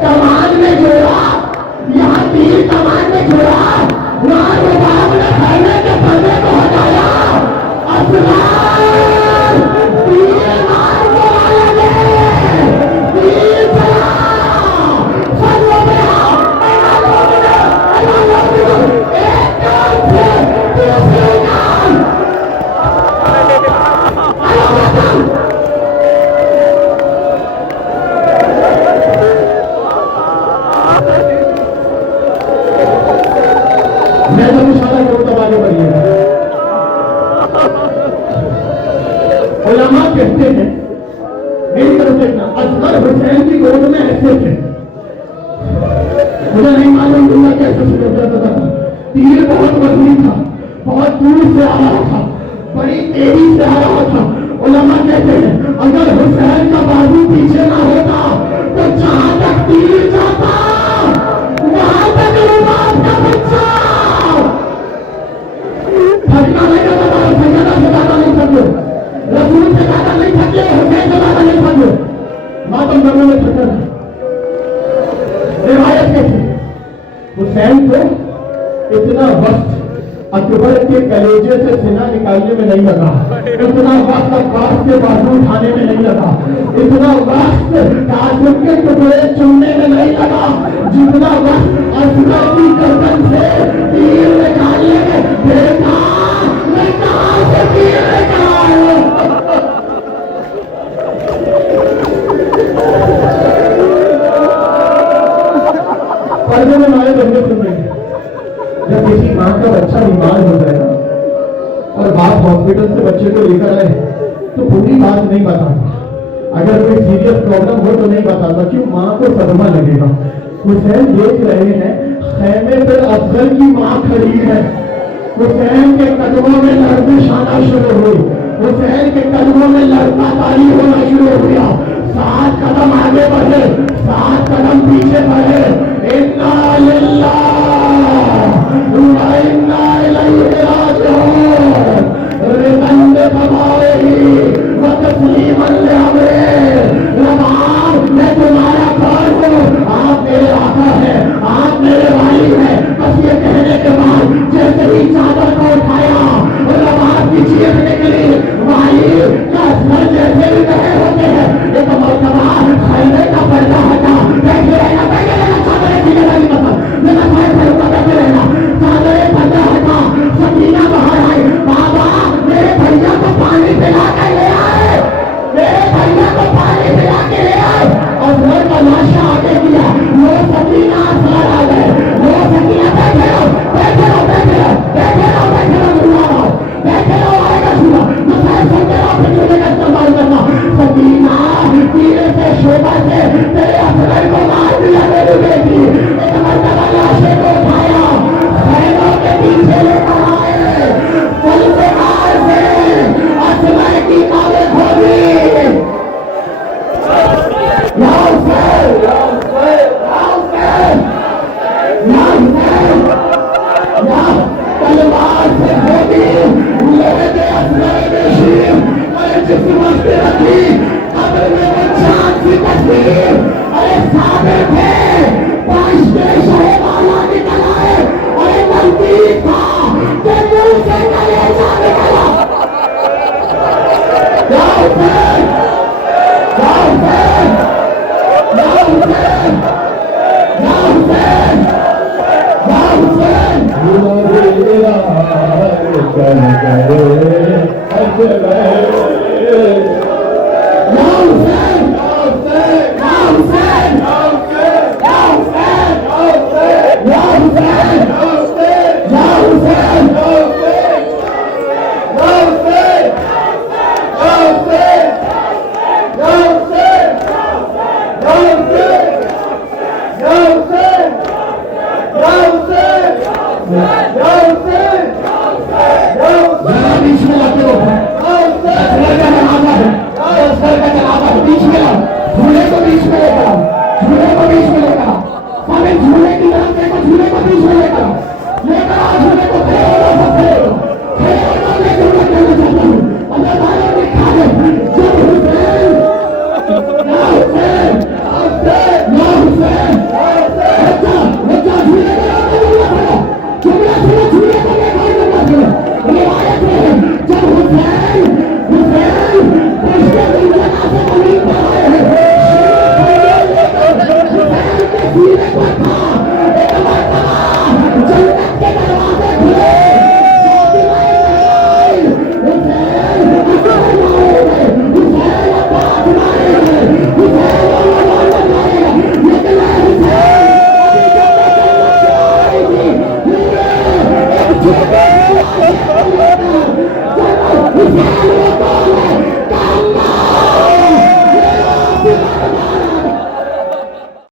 कमान में जोड़ा, यहाँ तीर कमान में जोड़ा, वहां वो बाप ने खैमे के पर्दे को हटाया। असगर तीर मार को लगे, तीर चला, फजलों में हाथ, एक कान से दूसरे कान। मैं तो इशारा करता आगे बढ़िए। उलमा कहते हैं, मेरी तरफ देखना, असगर हुसैन की गोद में ऐसे थे। मुझे नहीं मालूम दूंगा कैसे शुरू करता था। तीर बहुत वजनी था, बहुत दूर से आ रहा था, बड़ी तेजी से आ रहा था। उलमा कहते हैं अगर हुसैन का बाजू पीछे ना होता तो जहां तक तीर जाता वहां तक रुबाब का बच्चा फटका नहीं करता। सैयदा से ज्यादा नहीं समझो, रसूल से ज्यादा नहीं थके, हुसैन से ज्यादा नहीं समझो। मातम करने में थका हुसैन को इतना वक्त अकबर के कलेजे से सीना निकालने में नहीं लगा, इतना वक्त अब्बास के बाजू उठाने में नहीं लगा, इतना वक्त कासिम के टुकड़े चुनने में नहीं लगा, जितना वक्त असगर की गर्दन से तीर निकालने में। देखा मैं कहां से तीर निकालूं? पर्दे में मारे जंगे सुन रहे हैं। जब किसी माँ का बच्चा बीमार हो जाए और बाप हॉस्पिटल से बच्चे को लेकर आए तो पूरी बात नहीं बताता, अगर कोई सीरियस प्रॉब्लम हो तो नहीं बताता, क्यों? माँ को सदमा लगेगा। हुसैन देख रहे हैं खैमे पर अफजल की माँ खड़ी है, हुसैन के कदमों में लड़ने आना शुरू हुई, हुसैन के कदमों में लड़का तारी होना शुरू हुआ। 7 कदम आगे बढ़े, 7 कदम पीछे बढ़े। इन्ना लिल्लाह व इन्ना इलैहि राजिऊन। रिबंद तबाही व तस्लीमन लिअमरे। रबाब मैं तुम्हारा कौन हूँ? आप मेरे आका है, आप मेरे वाली है। बस ये कहने के बाद जैसे ही चादर को उठाया रबाब की चीख निकली। वाली का स्वर जैसे भी कहे होते हैं, एक मरतबा खैमे का पर्दा हटा। बैठे रहना, बैठे रहना, चादर की जगह नहीं बता, मेरा भाई फरूका बैठे रहना। चादर पर्दा हटा, सकीना बाहर आई। बाबा मेरे भैया को पानी पिला के ले आए, मेरे भैया को पानी पिला के ले आए। और घर का लाशा आगे किया, वो सकीना असर आ गए, वो सकीना बैठे रहो, बैठे रहो, बैठे रहो, बैठे रहो, बैठे रहो, सुना रहो, बैठे रहो, आएगा सुना, मसाए सुनते रहो, फिर मुझे का इस्तेमाल करना। सकीना तीरे से शोभा से तेरे असर को मार दिया मेरी बेटी। एक मरतबा लाशे को उठाया, खैरों के पीछे लेकर आए, पुल से मार से असर की काबे खोली। तलवार से खोदी, लेके असर में शीर, अरे जिस वक्त रखी कब्र में वो चांद की तस्वीर। अरे साबिर थे 5 शहे वाला निकल आए, अरे नजदीक था कि मुंह से कलेजा निकला। या हुसैन, या हुसैन, या हुसैन, या हुसैन, या हुसैन। Thank you.